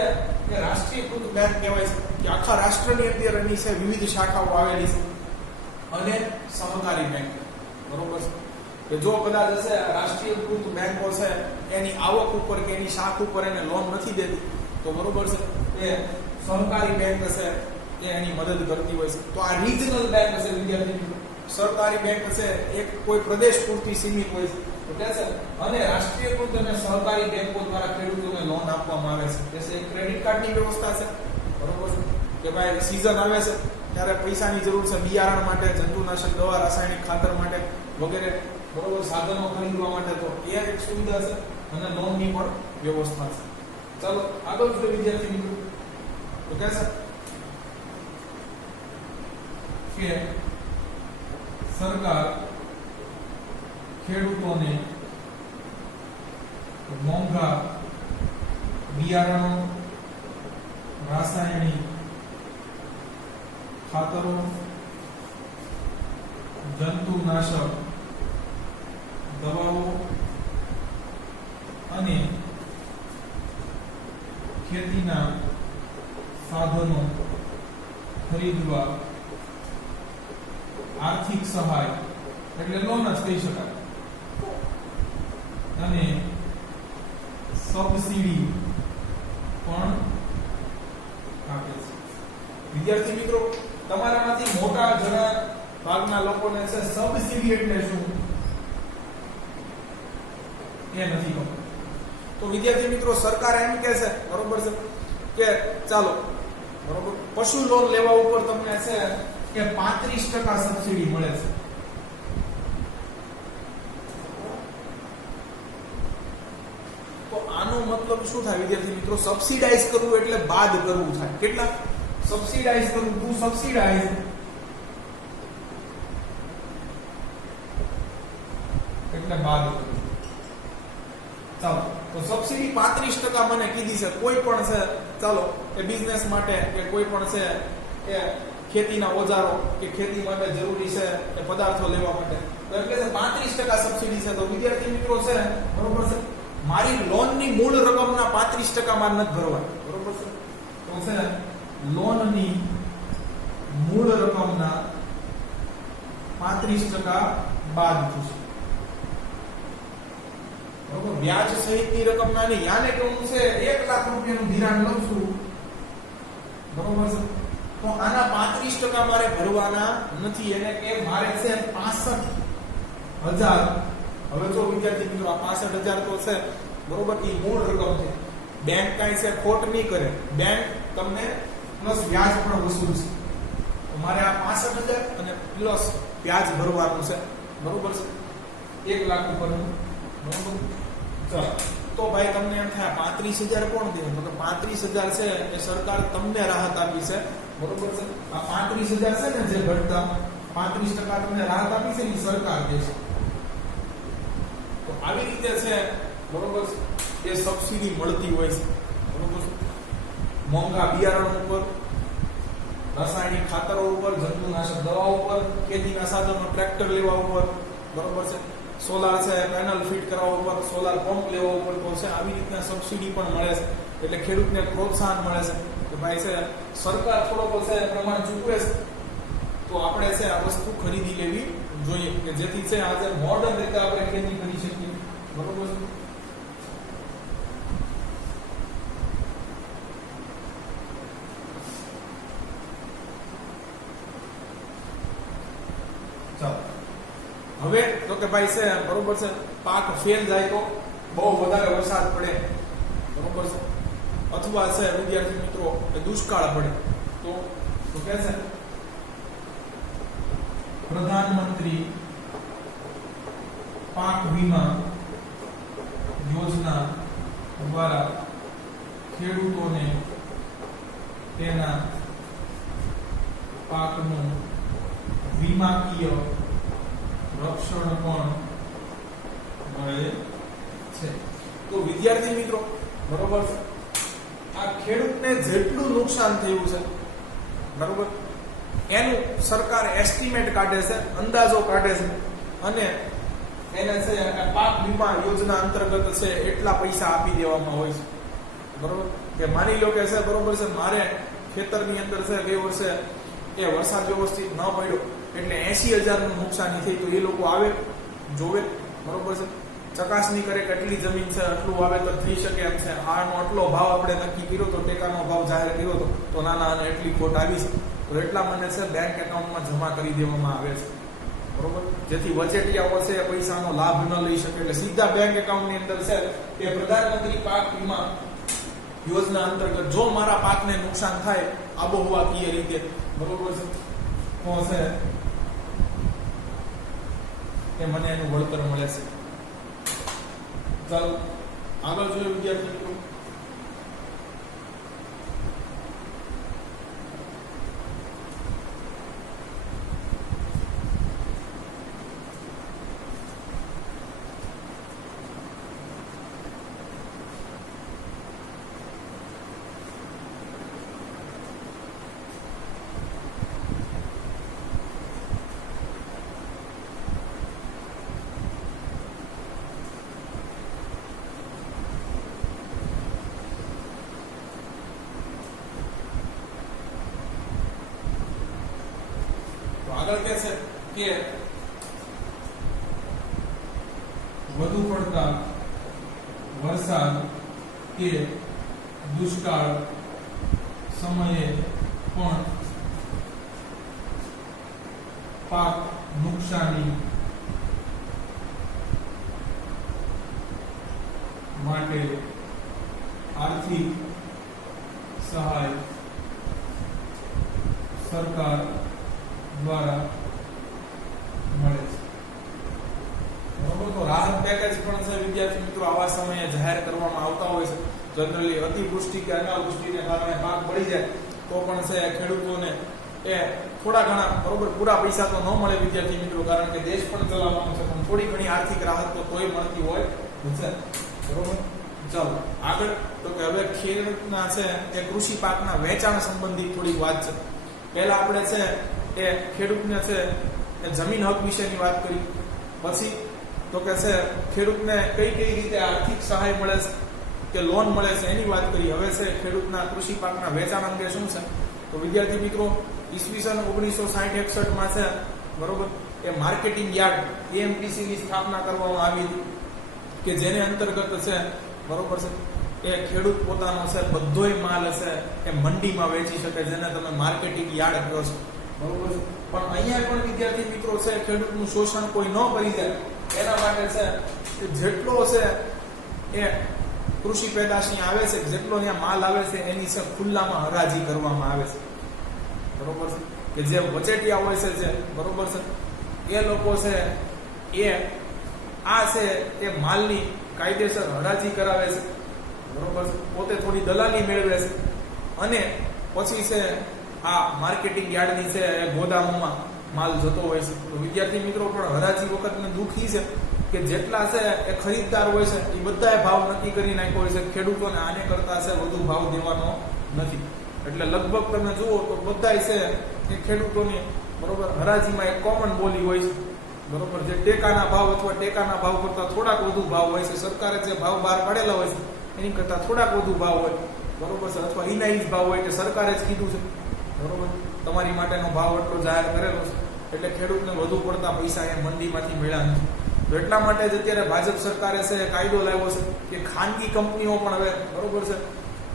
કે રાષ્ટ્રીયકૃત બેંક કહેવાય છે કે આખા રાષ્ટ્રની અંદર એની છે વિવિધ શાખાઓ આવેલી છે. અને સહકારી બેંક, બરોબર છે, કે જો કદાચ હશે રાષ્ટ્રીયકૃત બેંકો છે એની આવક ઉપર કે એની શાખ ઉપર એને લોન નથી દેતી, તો બરોબર છે એ સહકારી બેંક હશે એ એની મદદ કરતી હોય છે. તો આ રિજનલ બેંક હશે વિદ્યાર્થી મિત્રો. સરકારી બેંક છે એક કોઈ પ્રદેશ પૂરતી સીમિત હોય છે, તો કે છે અને રાષ્ટ્રીયકૃત અને સહકારી બેંકો દ્વારા ખેડૂતોને લોન આપવામાં આવે છે. કે એક ક્રેડિટ કાર્ડની વ્યવસ્થા છે, બરોબર છે, કે ભાઈ સીઝન આવે છે ત્યારે પૈસાની જરૂર છે બિયારણ માટે, જંતુનાશક દવા, રાસાયણિક ખાતર માટે વગેરે, બરોબર, સાધનો ખરીદવા માટે, તો એ એક સુવિધા છે અને લોનની પણ વ્યવસ્થા છે. ચાલો આગળ જોઈએ વિદ્યાર્થી મિત્રો. તો કે છે કે સરકાર ખેડૂતોને મોંઘા બિયારણો, રાસાયણિક ખાતરો, જંતુનાશક દવાઓ અને ખેતીના સાધનો ખરીદવા આર્થિક સહાય એટલે લોન જ કહી શકાય અને સબસિડી પણ આપે છે. વિદ્યાર્થી મિત્રો, તમારામાંથી મોટા જણા ભાગના લોકોને છે સબસિડી એટલે શું એ નથી ખબર. તો વિદ્યાર્થી મિત્રો, સરકાર એમ કહે છે, બરોબર છે, કે ચાલો બરોબર પશુ લોન લેવા ઉપર તમને છે કે 35% સબસિડી મળે છે. તો આનો મતલબ શું થાય વિદ્યાર્થી મિત્રો? સબસિડાઇઝ કરવું એટલે બાદ કરવું થાય. કેટલા સબસિડાઇઝ કરવું? ટુ સબસિડાઇઝ એટલે બાદ કરવું. ચાલો, તો સબસિડી 35% મને કીધી છે. કોઈ પણ છે, ચાલો એ બિઝનેસ માટે કે કોઈ પણ છે કે ખેતીના ઓજારો કે ખેતી માટે જરૂરી છે એ પદાર્થો લેવા માટે, તો એટલે છે 35% સબસિડી છે. તો વિદ્યાર્થી મિત્રો છે, બરોબર છે, મારી લોનની મૂળ રકમના 35% માર નથી ભરવા, બરોબર છે. તો છે લોનની મૂળ રકમના 35% બાદ થશે. બરોબર, વ્યાજ સહિતની રકમના નહીં. યાને કે હું છે 1 લાખ રૂપિયાનું ધિરાણ લઉં છું, બરોબર છે, તો આના 35% મારે ભરવાના નથી. એને કે મારે છે 65,000. હવે જો વિદ્યાર્થી મિત્રો, આ 65,000 તો છે, બરોબર, એ મૂળ રકમ છે. બેંક કાંઈ છે ખોટ નહીં કરે, બેંક તમને પ્લસ વ્યાજ પણ વસૂલશે. તો મારે આ 65,000 અને પ્લસ વ્યાજ ભરવાનું છે, બરોબર છે, 1 લાખ ઉપરનું, બરોબર. ચાલો, તો ભાઈ તમને એમ થાય 35,000 કોણ દે? તો કે 35,000 છે એ સરકાર તમને રાહત આપી છે, બરોબર છે. આ 35,000 છે ને જે ઘટતા 35% તમને રાહત આપી છે એ સરકાર દે છે. તો આવી રીતે છે, બરોબર, એ સબસિડી મળતી હોય છે, બરોબર. મોંઘા બિયારણ ઉપર, રાસાયણિક ખાતરો ઉપર, જંતુનાશક દવાઓ ઉપર, ખેતીના સાધનો, ટ્રેક્ટર લેવા ઉપર, બરોબર છે, સોલાર છે પેનલ ફિટ કરવા ઉપર, સોલાર પંપ લેવા ઉપર, તો છે આવી રીતના સબસિડી પણ મળે છે. એટલે ખેડૂતને પ્રોત્સાહન મળે છે કે ભાઈ છે સરકાર થોડોક છે પ્રમાણ ચૂકવે છે, તો આપણે છે આ વસ્તુ ખરીદી લેવી જોઈએ કે જેથી છે આજે મોડર્ન રીતે આપણે ખેતી કરી શકીએ, બરોબર છે. હવે તો કે ભાઈ છે, બરોબર છે, પાક ફેલ જાય તો બહુ વધારે વરસાદ પડે, બરોબર છે, અથવા છે વિદ્યાર્થી મિત્રો કે દુષ્કાળ પડે, તો કે છે પ્રધાનમંત્રી પાક વીમા યોજના દ્વારા ખેડૂતોને તેના પાકનું વીમાકીય રક્ષણ પણ મળે છે. તો વિદ્યાર્થી મિત્રો, બરોબર છે, આ ખેડૂતને જેટલું નુકસાન થયું છે, બરોબર, એનું સરકાર એસ્ટિમેટ કાઢે છે, અંદાજો કાઢે છે, અને એને છે પાક વીમા યોજના અંતર્ગત છે એટલા પૈસા આપી દેવામાં હોય છે, બરોબર. કે માની લો કે છે, બરોબર છે, મારે ખેતરની અંદર છે ગઈ વર્ષે એ વરસાદ વ્યવસ્થિત ન પડ્યો એટલે 80,000 નું નુકસાની થઈ, તો એ લોકો આવે, જોવે, બરોબર છે, ચકાસણી કરે કેટલી જમીન છે, આટલું વાવેતર થઈ શકે એમ છે, આનો આટલો ભાવ આપણે નક્કી કર્યો તો, ટેકાનો ભાવ જાહેર કર્યો તો નાના અને એટલી ખોટ આવી છે, તો એટલા મને છે બેંક એકાઉન્ટમાં જમા કરી દેવામાં આવે છે, બરોબર. જેથી વચેટિયાઓ છે એ પૈસાનો લાભ ન લઈ શકે, એટલે સીધા બેંક એકાઉન્ટની અંદર છે એ પ્રધાનમંત્રી પાક વીમા યોજના અંતર્ગત જો મારા પાકને નુકસાન થાય આબોહવાકીય રીતે, બરોબર છે, તો છે કે મને એનું વળતર મળે છે. ચાલો આગળ જોઈએ વિદ્યાર્થી મિત્રો. આગળ કે છે કે વધુ પડતા વરસાદ કે દુષ્કાળ સમયે પણ પાક નુકસાની માટે આર્થિક સહાય સરકાર દ્વારા મળે છે. બરોબર, તો રાહત પેકેજ પણ છે વિદ્યાર્થી મિત્રો આવા સમયે જાહેર કરવામાં આવતા હોય છે. જનરલી અતિવૃષ્ટિ કે અનાવૃષ્ટિને કારણે પાક બળી જાય તો પણ છે ખેડૂતોને એ થોડા ઘણા, બરોબર, પૂરા પૈસા તો ન મળે વિદ્યાર્થી મિત્રો, કારણ કે દેશ પણ ચલાવવાનો છે, પણ થોડી ઘણી આર્થિક રાહત તો તોય મળતી હોય છે. બરોબર, ચાલો આગળ. તો કે હવે ખેડૂતના છે એ કૃષિ પાકના વેચાણ સંબંધિત થોડીક વાત છે. પહેલા આપણે છે એ ખેડૂતને છે એ જમીન હક વિશેની વાત કરી, પછી તો કે છે ખેડૂતને કઈ કઈ રીતે આર્થિક સહાય મળે છે કે લોન મળે છે એની વાત કરી. હવે છે ખેડૂતના કૃષિ પાકના વેચાણ અંગે શું છે. તો વિદ્યાર્થી મિત્રો ઈસવીસન 1960-61 માં છે, બરોબર, એ માર્કેટિંગ યાર્ડ એએમટીસી ની સ્થાપના કરવામાં આવી હતી કે જેને અંતર્ગત છે, બરોબર છે, એ ખેડૂત પોતાનો છે બધોય માલ છે એ મંડીમાં વેચી શકે, જેને તમે માર્કેટિંગ યાર્ડ કહો છો. બરોબર છે, પણ અહીંયા પણ વિદ્યાર્થી મિત્રો છે ખેડૂતનું શોષણ કોઈ ન કરી જાય એના માટે છે કે જેટલો છે એ કૃષિ પેદાશી આવે છે, જેટલો ત્યાં માલ આવે છે એની છે ખુલ્લામાં હરાજી કરવામાં આવે છે. બરોબર છે, કે જે વચેટિયા હોય છે, જે બરોબર છે, એ લોકો છે એ આ છે એ માલની કાયદેસર હરાજી કરાવે છે. બરોબર છે, પોતે થોડી દલાલી મેળવે છે અને પછી છે આ માર્કેટિંગ યાર્ડની છે એ ગોદામોમાં માલ જતો હોય છે. તો વિદ્યાર્થી મિત્રો પણ હરાજી વખતને દુઃખી છે કે જેટલા છે એ ખરીદદાર હોય છે એ બધાએ ભાવ નક્કી કરી નાખ્યો હોય છે, ખેડૂતોને આને કરતા છે વધુ ભાવ દેવાનો નથી. એટલે લગભગ તમે જુઓ તો બધા છે એ ખેડૂતોની, બરોબર, હરાજીમાં એક કોમન બોલી હોય છે. બરોબર, જે ટેકાના ભાવ અથવા ટેકાના ભાવ કરતા થોડાક વધુ ભાવ હોય છે, સરકારે જે ભાવ બહાર પાડેલા હોય છે એની કરતા થોડાક વધુ ભાવ હોય, બરોબર છે, અથવા ઇનાઇઝ ભાવ હોય કે સરકારે જ કીધું છે, બરોબર, તમારી માટેનો ભાવ એટલો જાહેર કરેલો છે, એટલે ખેડૂતને વધુ પડતા પૈસા એ મંડીમાંથી મળ્યા નથી. તો એટલા માટે જ અત્યારે ભાજપ સરકારે છે કાયદો લાવ્યો છે કે ખાનગી કંપનીઓ પણ હવે, બરોબર છે,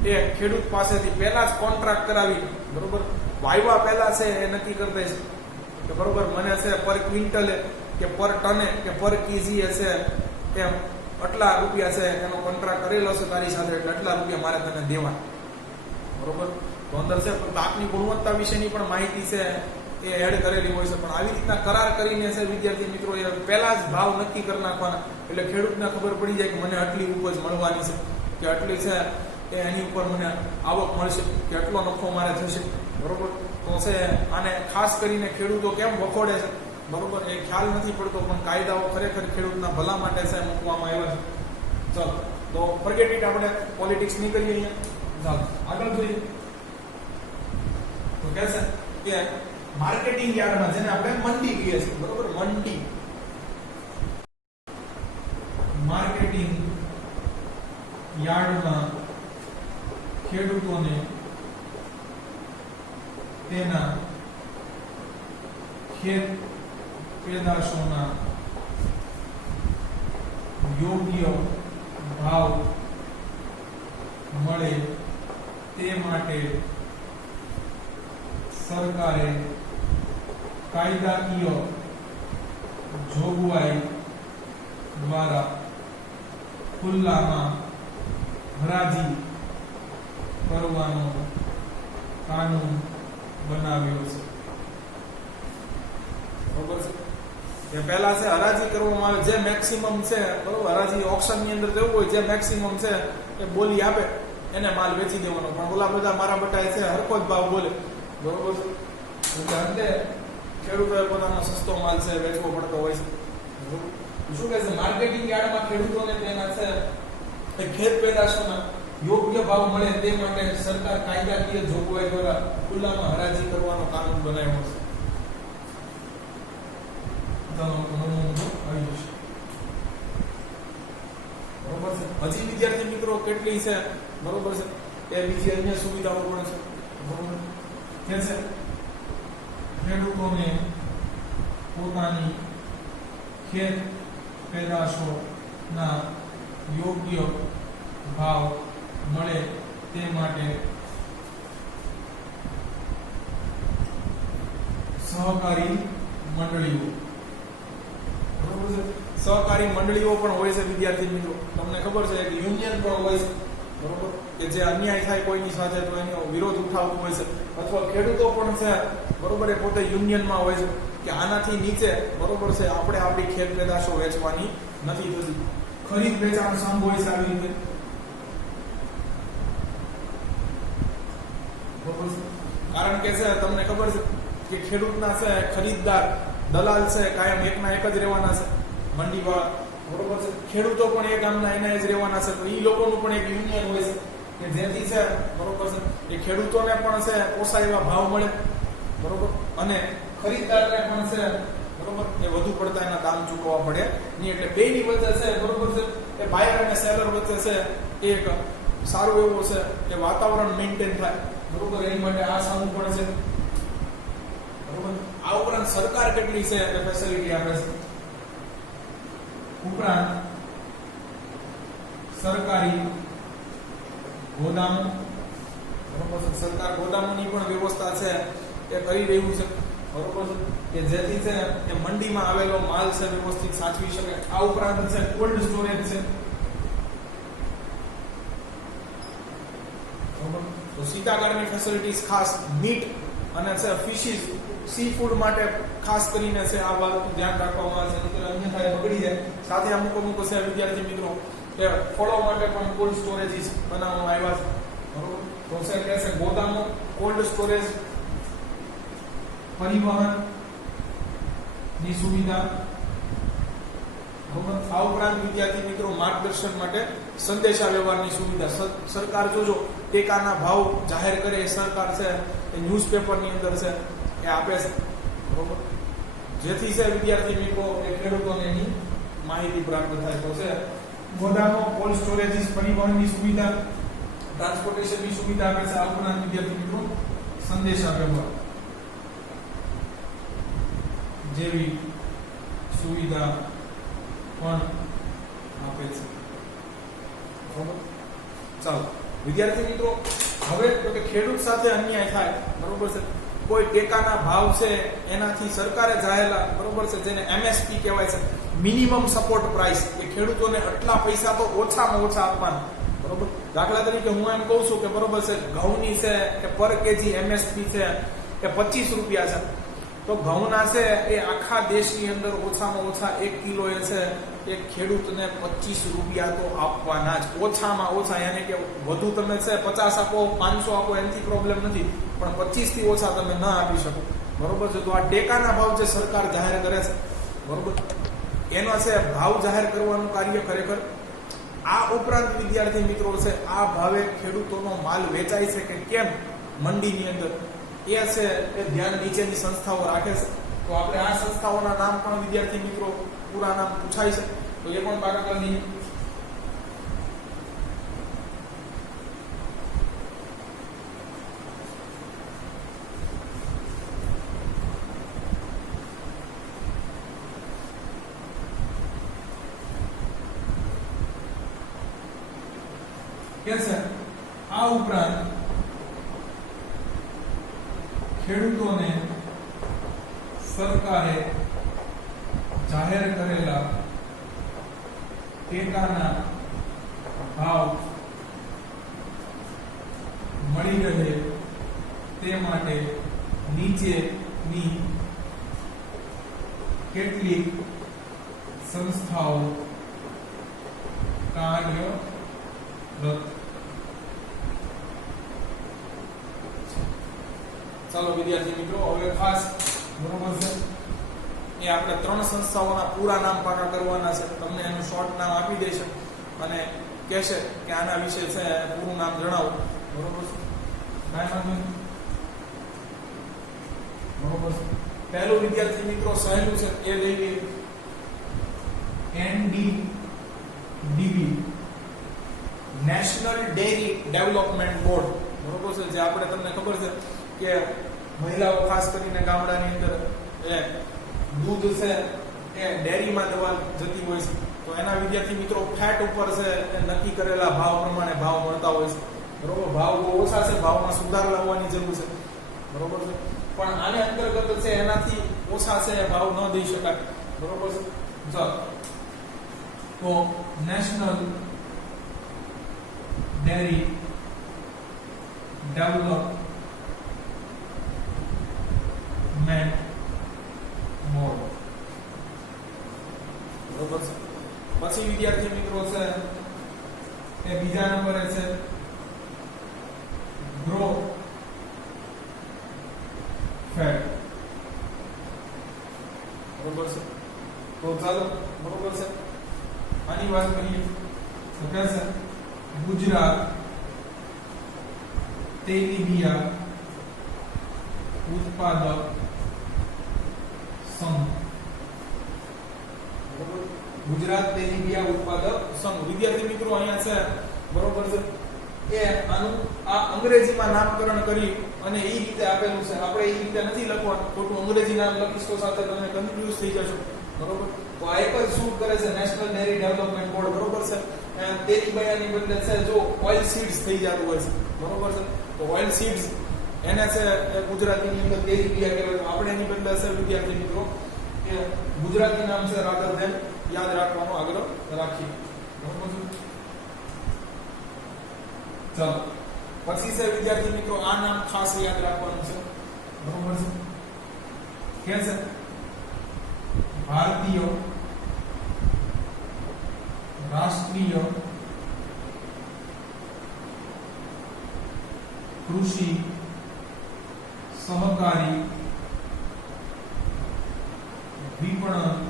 એ ખેડૂત પાસેથી પહેલા જ કોન્ટ્રાક્ટ કરાવી, બરોબર, વાયવા પહેલા છે એ નક્કી કરી દે છે કે બરોબર મને છે પર ક્વિન્ટલે કે પર ટને કે પર કેજી છે એમ આટલા રૂપિયા છે એનો કોન્ટ્રાક્ટ કરેલો છે તારી સાથે, એટલે આટલા રૂપિયા મારે તને દેવા. બરોબર, તો અંદર છે પાકની ગુણવત્તા વિશેની પણ માહિતી છે એ એડ કરેલી હોય છે, પણ આવી રીતના કરાર કરીને છે વિદ્યાર્થી મિત્રો એ પહેલા જ ભાવ નક્કી કરી નાખવાના, એટલે ખેડૂતને ખબર પડી જાય કે મને આટલી ઉપજ મળવાની છે, કે આટલી છે એ એની ઉપર મને આવક મળશે, કે આટલો નફો મારે થશે. બરોબર, તો છે આને ખાસ કરીને ખેડૂતો કેમ વખોડે છે, બરોબર, એ ખ્યાલ નથી પડતો, પણ કાયદાઓ ખરેખર ખેડૂતના ભલા માટે છે મૂકવામાં આવ્યા છે. ચાલો, તો ફોરગેટ ઇટ, આપણે પોલિટિક્સ નહીં કરીએ અહીંયા. ચાલો આગળ જોઈએ. તો કહે છે કે માર્કેટિંગ યાર્ડમાં, જેને આપણે મંડી કહીએ છીએ, બરોબર, મંડી, માર્કેટિંગ યાર્ડમાં ખેડૂતોને તેના ખેત પેદાશોના યોગ્ય ભાવ મળે તે માટે સરકારે કાયદાકીય જોગવાઈ દ્વારા ખુલ્લામાં હરાજી કરવાનો કાનૂન બનાવ્યો છે. બરોબર છે, જે પહેલા છે હરાજી કરવામાં આવે, જે મેક્સિમમ છે, બરોબર, હરાજી ઓક્શન ની અંદર જવું હોય, જે મેક્સિમમ છે એ બોલી આપે એને માલ વેચી દેવાનો, પણ ઓલા બધા મારા બટાય છે હરખો જ ભાવ બોલે, બરોબર છે, એટલે અંતે ખેડૂતોએ પોતાનો સસ્તો માલ છે વેચવો પડતો હોય છે. શું કહે છે, માર્કેટિંગ યાર્ડમાં ખેડૂતોને તેના છે એ ખેત પેદાશોના યોગ્ય ભાવ મળે તે માટે સરકાર કાયદાકીય જોગવાઈ દ્વારા ખુલ્લામાં હરાજી કરવાનો કાનૂન બનાવ્યો છે. બરોબર છે, હજી વિદ્યાર્થી મિત્રો કેટલી છે, બરોબર છે, એ બીજી અન્ય સુવિધાઓ પણ છે. બરોબર, કે છે ખેડૂતોને પોતાની ખેત પેદાશોના યોગ્ય ભાવ મળે તે માટે સહકારી મંડળીઓ, બરોબર છે, સહકારી મંડળીઓ પણ હોય છે વિદ્યાર્થી મિત્રો. તમને ખબર છે કે યુનિયન પણ હોય છે, બરોબર, કે જે અન્યાય થાય કોઈની સાથે તો એનો વિરોધ ઉઠાવતું હોય છે, અથવા ખેડૂતો પણ છે, બરોબર, એ પોતે યુનિયનમાં હોય છે કે આનાથી નીચે, બરોબર છે, આપણે આપણી ખેત પેદાશો વેચવાની નથી થતી. ખરીદ વેચાણ સંઘ હોય છે આવી રીતે, બરોબર છે. કારણ કે છે તમને ખબર છે કે ખેડૂતના છે ખરીદદાર દલાલ છે કાયમ એકના એક જ રહેવાના છે મંડીવાળા, બરોબર છે. ખેડૂતો પણ એક ગામના એના જ રહેવાના છે, તો એ લોકોનું પણ એક યુનિયન હોય છે કે જેથી છે, બરોબર છે, એ ખેડૂતોને પણ છે પોસાય એવા ભાવ મળે, બરોબર, અને ખરીદદારને પણ છે, બરોબર, એ વધુ પડતા એના દામ ચૂકવવા પડે નહીં. એટલે બેની વચ્ચે છે, બરોબર છે, એ બાયર અને સેલર વચ્ચે છે એક સારું એવું છે કે વાતાવરણ મેન્ટેન થાય, બરોબર, એની માટે આ સામું પણ છે, બરોબર. આ ઉપરાંત સરકાર કેટલી છે એ ફેસિલિટી આપે છે. ઉપરાંત સરકારી ગોદામો, બરોબર છે, સરકાર ગોદામોની પણ વ્યવસ્થા છે એ કરી રહ્યું છે, બરોબર છે, કે જેથી છે એ મંડીમાં આવેલો માલ છે વ્યવસ્થિત સાચવી શકે. આ ઉપરાંત છે કોલ્ડ સ્ટોરેજ છે, બરોબર. તો શીતાગારની ફેસિલિટીઝ ખાસ મીટ અને છે ફિશિસ, સી ફૂડ માટે ખાસ કરીને છે આ વાતનું ધ્યાન રાખવામાં આવે છે, અન્યથા એ બગડી જાય. સાથે અમુક છે વિદ્યાર્થી મિત્રો કે ફળો માટે પણ કોલ્ડ સ્ટોરેજીસ બનાવવામાં આવ્યા છે, બરોબર. તો છે કે છે ગોદામો, કોલ્ડ સ્ટોરેજ, પરિવહન ની સુવિધા, બરોબર. આ ઉપરાંત વિદ્યાર્થી મિત્રો માર્ગદર્શન માટે સંદેશા વ્યવહારની સુવિધા. સરકાર જોજો ટેકાના ભાવ જાહેર કરે એ સરકાર છે એ ન્યૂઝપેપરની અંદર છે એ આપે છે, બરોબર, જેથી છે વિદ્યાર્થી મિત્રો એ ખેડૂતોને એની માહિતી પ્રાપ્ત થાય. તો છે ગોદામો, કોલ્ડ સ્ટોરેજીસ, પરિવહનની સુવિધા, ટ્રાન્સપોર્ટેશનની સુવિધા આપે છે. આ ઉપરાંત વિદ્યાર્થી મિત્રો સંદેશા વ્યવહાર જેવી સુવિધા પણ આપે છે, બરોબર. ચાલો વિદ્યાર્થી મિત્રો, હવે તો કે ખેડૂત સાથે અન્યાય થાય, બરોબર છે, કોઈ ટેકાના ભાવ છે એનાથી સરકારે જાહેલા, બરોબર છે, જેને MSP કહેવાય છે, મિનિમમ સપોર્ટ પ્રાઇસ, કે ખેડૂતોને આટલા પૈસા તો ઓછામાં ઓછા આપવાના, બરોબર. દાખલા તરીકે હું એમ કહું છું કે બરોબર છે ઘઉંની છે કે પર કેજી MSP છે કે 25 રૂપિયા છે, તો ઘઉંના છે એ આખા દેશની અંદર ઓછામાં ઓછા 1 કિલો એ છે એ ખેડૂતને 25 રૂપિયા તો આપવાના જ, ઓછામાં ઓછા. યાની કે વધુ તમે છે 50 આપો, 500 આપો, એનાથી પ્રોબ્લેમ નથી, પણ 25 થી ઓછા તમે ન આપી શકો, બરોબર છે. તો આ ટેકાના ભાવ જે સરકાર જાહેર કરે છે, બરોબર, એનો છે ભાવ જાહેર કરવાનું કાર્ય ખરેખર. આ ઉપરાંત વિદ્યાર્થી મિત્રો છે આ ભાવે ખેડૂતોનો માલ વેચાય છે કે કેમ મંડીની અંદર, એ છે એ ધ્યાન નીચેની સંસ્થાઓ રાખે છે. તો આપણે આ સંસ્થાઓના નામ પણ વિદ્યાર્થી મિત્રો પૂરા નામ પૂછાય છે, તો એ પણ પાકા કરી દઈએ. કે છે આ ઉપરાંત ખેડૂતોને સરકારે જાહેર કરેલા ટેકાના ભાવ મળી રહે તે માટે નીચેની કેટલીક સંસ્થાઓ કાર્યરત. ચાલો વિદ્યાર્થી મિત્રો, હવે ખાસ બરોબર છે એ આપણે 3 સંસ્થાઓના પૂરા નામ પાકા કરવાના છે. તમને એનું શોર્ટ નામ આપી દેશે અને કહેશે કે આના વિશે છે પૂરું નામ જણાવો, બરોબર છે. કાંઈ વાંધો નહીં, બરોબર છે. પહેલું વિદ્યાર્થી મિત્રો સહેલું છે એ લઈ લઈએ, NDDB, national dairy development board, બરોબર છે. જે આપણે તમને ખબર છે કે મહિલાઓ ખાસ કરીને ગામડાની અંદર એ દૂધ છે એ ડેરીમાં દવા જતી હોય છે તો એના વિદ્યાર્થી મિત્રો ફેટ ઉપર છે એ નક્કી કરેલા ભાવ પ્રમાણે ભાવ મળતા હોય છે બરોબર ભાવ બહુ ઓછા છે ભાવમાં સુધાર લાવવાની જરૂર છે બરોબર છે પણ આને અંતર્ગત છે એનાથી ઓછા છે ભાવ ન દઈ શકાય બરોબર છે તો નેશનલ ડેરી ડેવલપમેન્ટ બોર્ડ બરોબર છે પછી વિદ્યાર્થી મિત્રો છે એ બીજા નંબરે છે ગ્રો ફેટ બરોબર છે તો ચાલો બરોબર છે આની વાત કરીએ તો કે છે ગુજરાત તેલીબિયા ઉત્પાદક સંઘ બરોબર ગુજરાત તેલીબિયા ઉત્પાદક સંઘ વિદ્યાર્થી મિત્રો અહીંયા છે બરોબર છે એ આનું આ અંગ્રેજીમાં નામકરણ કરી અને એ રીતે આપેલું છે આપણે એ રીતે નથી લખવાનું ખોટું અંગ્રેજી નામ લખીશ તો સાથે તમે કન્ફ્યુઝ થઈ જશો બરોબર તો આ એક જ શું કરે છે નેશનલ ડેરી ડેવલપમેન્ટ બોર્ડ બરોબર છે તેલીબિયાની બદલે છે જો ઓઇલ સીડ્સ થઈ જતું હોય છે બરોબર છે તો ઓઇલ સીડ્સ એને છે ગુજરાતીની અંદર તેલીબિયા કહેવાય આપણે એની બદલે છે વિદ્યાર્થી મિત્રો કે ગુજરાતી નામ છે રાધર દેન યાદ રાખવાનો આગ્રહ રાખીએ બરોબર છે ચાલો પછી છે વિદ્યાર્થી મિત્રો આ નામ ખાસ યાદ રાખવાનું છે બરોબર છે કે છે ભારતીય રાષ્ટ્રીય કૃષિ સહકારી વિપણન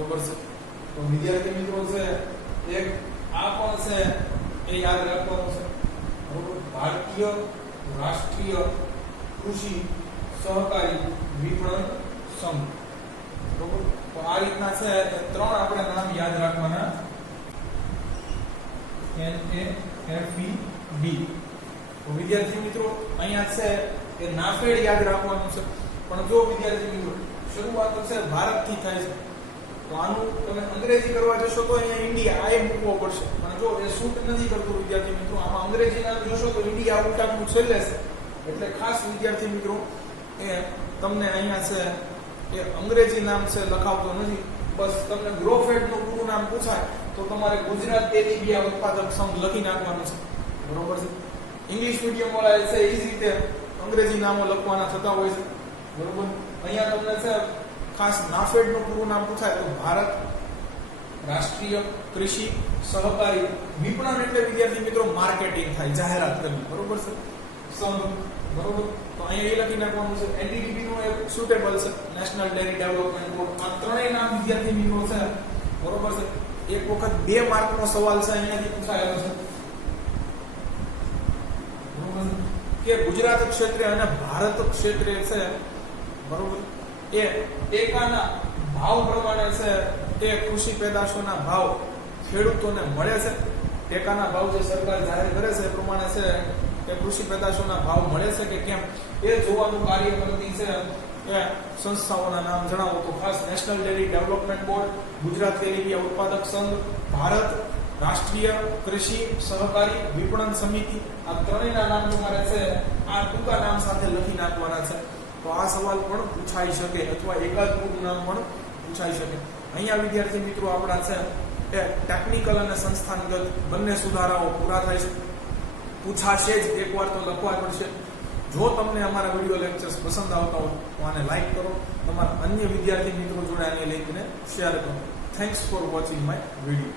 બરોબર છે તો વિદ્યાર્થી મિત્રો છે એક આ પણ છે એ યાદ રાખવાનું છે બરોબર ભારતીય રાષ્ટ્રીય કૃષિ સહકારી વિપણન સંઘ બરોબર તો આ રીતના છે ત્રણ આપણે નામ યાદ રાખવાના NAFED તો વિદ્યાર્થી મિત્રો અહીંયા છે એ નાફેડ યાદ રાખવાનું છે પણ જો વિદ્યાર્થી મિત્રો શરૂઆત છે ભારતથી થાય છે તો આનું તમે અંગ્રેજી કરવા જશો તો અહીંયા ઇન્ડિયા આ મૂકવો પડશે પણ જો એ સૂટ નથી કરતું વિદ્યાર્થી મિત્રો આમાં અંગ્રેજી નામ જોશો તો ઇન્ડિયા ઉલટાનું છેલ્લે છે એટલે ખાસ વિદ્યાર્થી મિત્રો એ તમને અહીંયા છે એ અંગ્રેજી નામ છે લખાવતો નથી બસ તમને ગ્રોફેડ નું પૂરું નામ પૂછાય તો તમારે ગુજરાત તેલીબિયા ઉત્પાદક સંઘ લખી નાખવાનું છે બરોબર છે ઇંગ્લિશ મીડિયમ વાળા છે એ જ રીતે અંગ્રેજી નામો લખવાના થતા હોય છે બરોબર અહીંયા તમને છે ખાસ નાફેડ નું પૂરું નામ પૂછાય તો ભારત રાષ્ટ્રીય કૃષિ સહકારી વિપણન એટલે વિદ્યાર્થી મિત્રો માર્કેટિંગ થાય જાહેરાત કરવી બરોબર છે સંઘ બરોબર તો અહીંયા એ લખી નાખવાનું છે NDDB નું એક સુટેબલ છે નેશનલ ડેરી ડેવલપમેન્ટ બોર્ડ આ ત્રણેય નામ વિદ્યાર્થી મિત્રો છે બરોબર છે એક વખત 2 માર્કનો સવાલ છે અહીંયાથી પૂછાયેલો છે બરોબર કે ગુજરાત ક્ષેત્રે અને ભારત ક્ષેત્રે છે બરોબર એ ટેકાના ભાવ પ્રમાણે છે એ કૃષિ પેદાશોના ભાવ ખેડૂતોને મળે છે ટેકાના ભાવ જે સરકાર જાહેર કરે છે એ પ્રમાણે છે કે કૃષિ પેદાશોના ભાવ મળે છે કે કેમ એ જોવાનું કાર્ય કરતી છે એ સંસ્થાઓના નામ જણાવો તો ખાસ national dairy development board Gujarat તેલીબિયા ઉત્પાદક સંઘ ભારત રાષ્ટ્રીય કૃષિ સહકારી વિપણન સમિતિ આ ત્રણેયના નામ તમારે છે આ ટૂંકા નામ સાથે લખી નાખવાના છે તો આ સવાલ પણ પૂછાઈ શકે અથવા એકાદ પૂરું નામ પણ પૂછાઈ શકે અહીંયા વિદ્યાર્થી મિત્રો આપણા છે એ ટેકનિકલ અને સંસ્થાનગત બંને સુધારાઓ પૂરા થાય છે પૂછાશે જ એકવાર તો લખવા પડશે જો તમને અમારા વિડિયો લેક્ચર્સ પસંદ આવતા હોય તો આને લાઈક કરો તમારા અન્ય વિદ્યાર્થી મિત્રો જોડે આને લિંકને શેર કરો thanks for watching my video